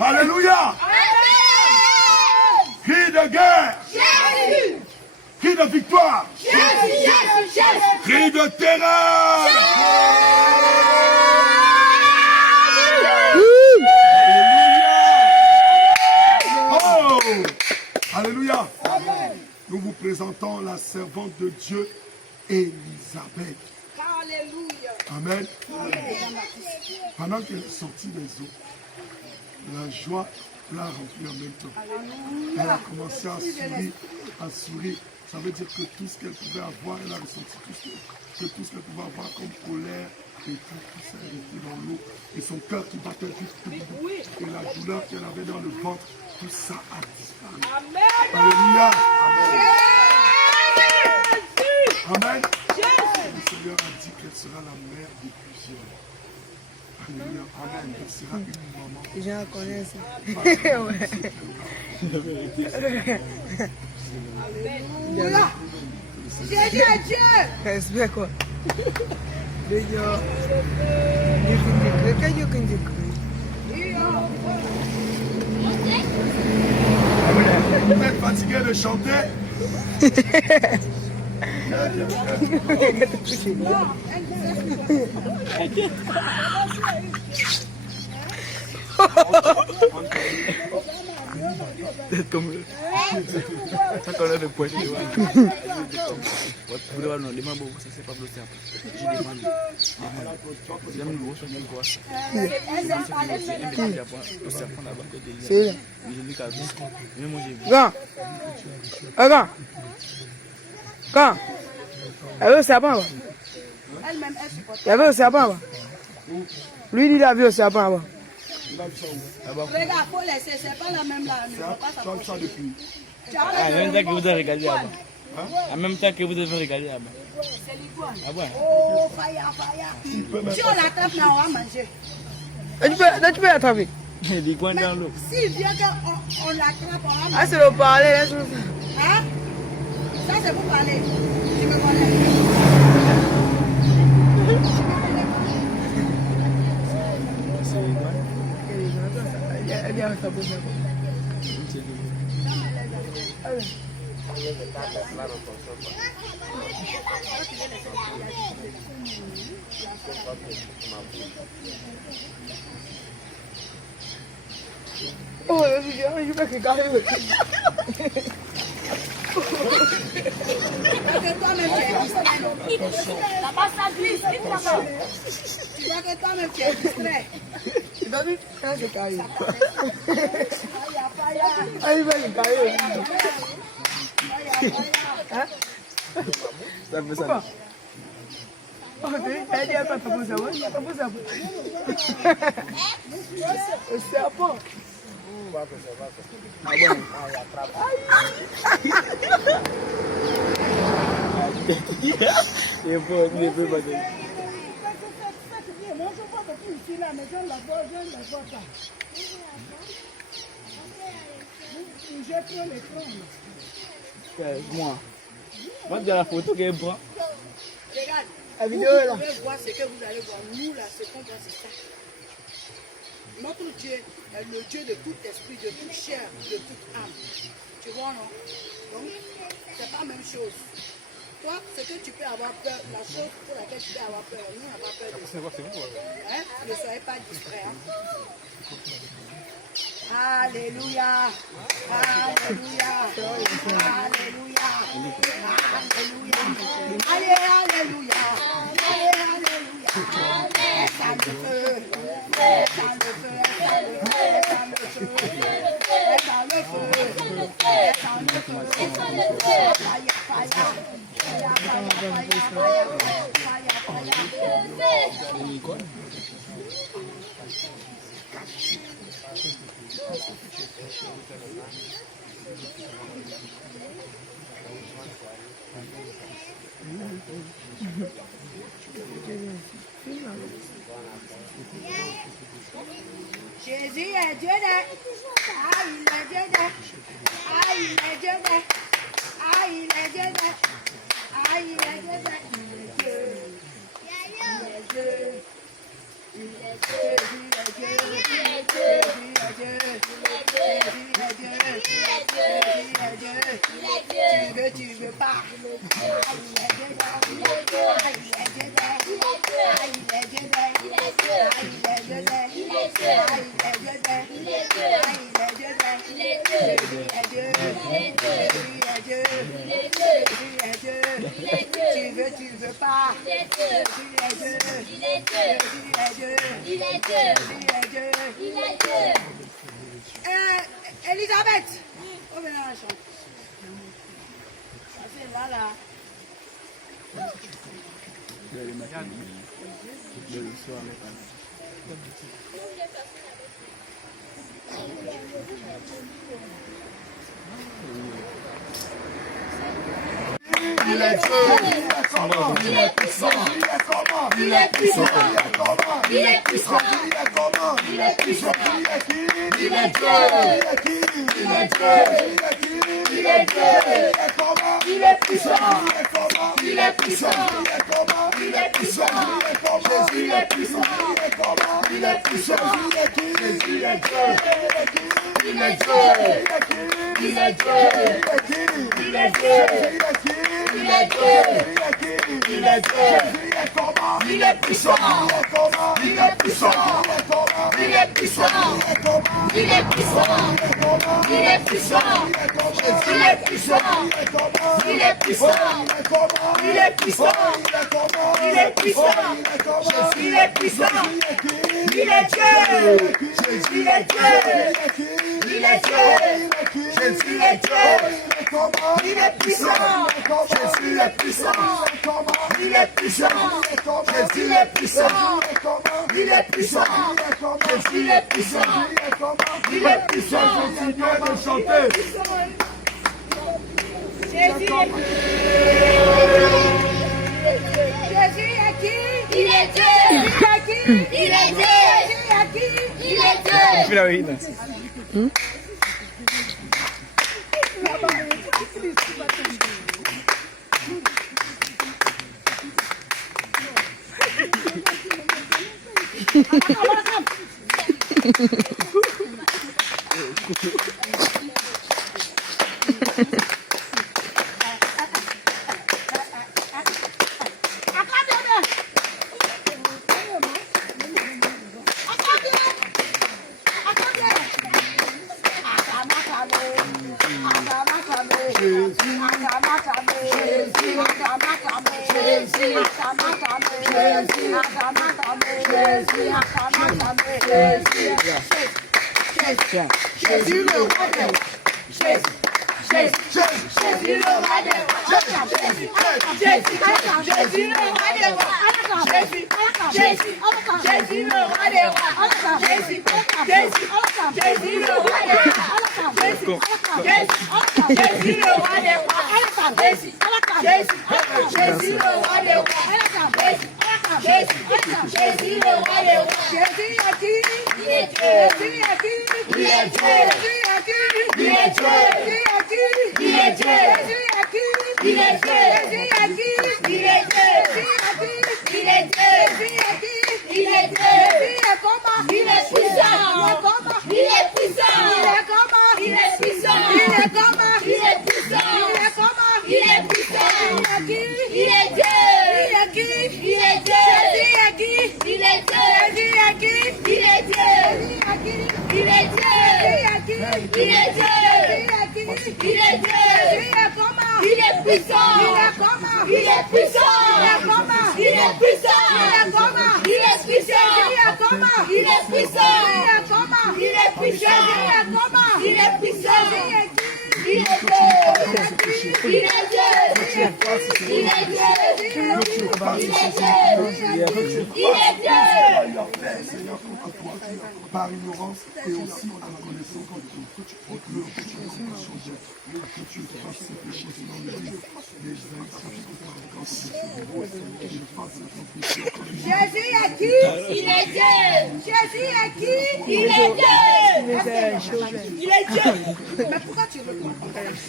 Alléluia. Cri de guerre. Cri de victoire. Cri de terreur. Oh! Alléluia. Nous vous présentons la servante de Dieu, Élisabeth. Alléluia. Amen. Pendant qu'elle est sortie des eaux, la joie l'a remplie en même temps. Elle a commencé à sourire. Ça veut dire que tout ce qu'elle pouvait avoir, elle a ressenti tout ce qu'elle pouvait avoir comme colère et tout ça est resté dans l'eau. Et son cœur qui battait vite, et la douleur qu'elle avait dans le ventre, tout ça a disparu. Alléluia. Amen. Le Seigneur a dit qu'elle sera la mère de plusieurs. Alléluia. Amen. Elle sera une maman. Les gens connaissent. Alléluia. Jésus est Dieu. Respect quoi. Le Dieu. Vous êtes fatigué de chanter? Comme ça qu'on a le poids. Vous devez non, les mamans, ça c'est pas bloqué après. Je demande. J'aime le gros soigner quoi. C'est là. Quand? Quand? Quand? Elle veut le serpent. Elle-même, elle supporte. Il y avait le serpent. Lui, il a vu le serpent. Regarde, faut laisser, c'est pas la même là. Ne va pas s'approcher. En même temps que vous avez regardé là-bas. En même temps que vous avez regardé là-bas. C'est l'iguane. Ah ouais. Oh, faya, faya. Si on l'attrape là, on va manger. Tu peux l'attraper. L'iguane dans l'eau. S'il vient qu'on l'attrape, on va manger. Ah, c'est le parler, laisse-moi ça. Hein? Ça, c'est pour parler. Tu me connais. Oh, je vais regarder. Que toi-même tu es distrait. Là-bas, ça glisse. Là-bas. Tu vois que toi-même tu es distrait. C'est carré. Faya, faya. Ah, il va le carré. Hein? Ça fait ça. Oh, elle dit à pas pour ça. Il n'y a pas pour ça. Le serpent. Ah bon. Il faut pas dire. Moi, je vois que tu es ici, là, mais je ne la vois pas. Je prends l'écran. Moi. Moi, j'ai la photo qu'elle prend. Regarde. La vidéo est là. Vous pouvez voir ce que vous allez voir. Nous, là, ce qu'on voit, c'est ça. Notre Dieu est le Dieu de tout esprit, de toute chair, de toute âme. Tu vois, non? Donc, c'est pas la même chose. Toi, ce que tu peux avoir peur, la chose pour laquelle tu peux avoir peur, nous, on n'a pas peur de ça. Hein? Ne soyez pas distraits. Hein? Alléluia. Alléluia. Alléluia. Alléluia. Allez, alléluia. Allez, alléluia. Éteins le feu. Éteins le feu. Éteins le feu. Éteins le feu. Éteins le feu. Éteins le feu. Fire, fire. Fire, fire, fire. Jésus est Dieu de. Ah, il est Dieu de. Ah, il est Dieu de. Ah, il est Dieu de. Ah, il est Dieu de. Il est Dieu. Tu veux pas. Tu veux pas. Elisabeth, oh ben la chante. C'est là. Il est Dieu, il est puissant, il est puissant, il est puissant, il est puissant, il est Dieu, il est Dieu, il est Dieu, il est puissant, il est puissant, il est puissant, Jésus est puissant, il est puissant, Jésus est Dieu, il est Dieu, il est Dieu, il est Dieu. Il est Dieu, il est Dieu, il est puissant, il est puissant, il est puissant, il est puissant, il est puissant, il est puissant, il est puissant, il est puissant, il est puissant, il est puissant, il est Dieu, il est Dieu, il est Dieu, Jésus est Dieu, il est puissant. Jésus est puissant, il est puissant, Jésus est puissant, il est puissant, Jésus est puissant, il est puissant, continuez de chanter. Jésus est qui? Il est Dieu. Il est Dieu. Il est Dieu. Jésus le roi des rois. Jésus le roi des rois. Jésus le roi des rois. Jésus le roi des rois. Jésus le roi des rois. Jésus le roi des rois. Jésus le roi des rois. Jésus le roi des rois. Jésus est qui? Il est Dieu. Jésus est qui? Il est Dieu. Jésus est qui? Il est Dieu. Jésus est qui? Il est Dieu. Jésus est qui? Il est Dieu. Jésus est qui? Il est Dieu. Jésus est qui? Jésus est qui? Il est Dieu. Jésus est comment? Il est puissant. Il est comment? Il est puissant. Il est comment? Il est puissant. Il est comment? Il est puissant. Il est comment? Il est puissant. Il est qui? Il est Dieu. Il est qui? Il est Dieu. Jésus est qui? Il est Dieu. Jésus est qui? Il est Dieu. Jésus est qui? Il est Dieu. Jésus est qui? Il est Dieu. Jésus est qui? Il est Dieu. Jésus est comment? Il est puissant. Il est comment? Il est puissant. Il est comment? Il est puissant. Il est comment? Il est puissant. Il est comment? Il est puissant. Il est comment? Il est puissant. Il est comment? Il est puissant. Il est Dieu. Il est Dieu. Il est Dieu. Il est Dieu. Il est Dieu. Il est Dieu. Seigneur, contre toi, par ignorance et aussi en la connaissance que tu procures, que tu que tu fasses ces péchés selon le livre des Jésus est qui? Il est Dieu. Jésus est qui? Il est Dieu. Il est Dieu. Mais pourquoi tu veux?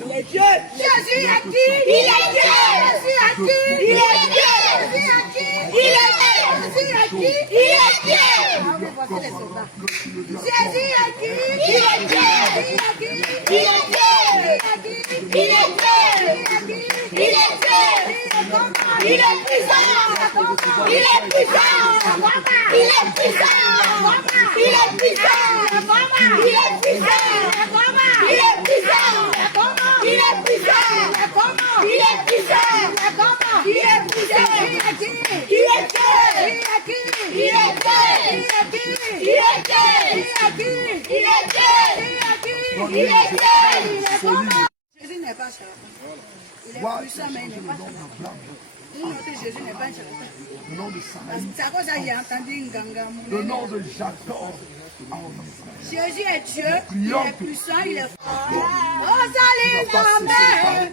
Il est Dieu. Jésus est qui? Il est Dieu. Jésus est qui? Il est Dieu. Jésus est qui? Il est Dieu. Jésus est qui? Il est Dieu. Jésus est qui? Il est Dieu. Il est Dieu. Il est Dieu. Il est Dieu. Il est Dieu. Il est puissant. Il est puissant. Il est puissant. Il est puissant. Il est puissant. Il est puissant. Il est puissant. Il est puissant. Il est puissant. Il est Dieu. Il est Dieu. Il est Dieu. Il est Dieu. Il est Dieu. Jésus n'est pas charlatan. Il est puissant, mais il n'est pas charlatan. Jésus n'est pas un charlatan. Le nom de Saïd. C'est à cause ça j'ai entendu Nganga. Le nom de Jacob. Jésus est Dieu, il est puissant, il est fort. Oh, salut,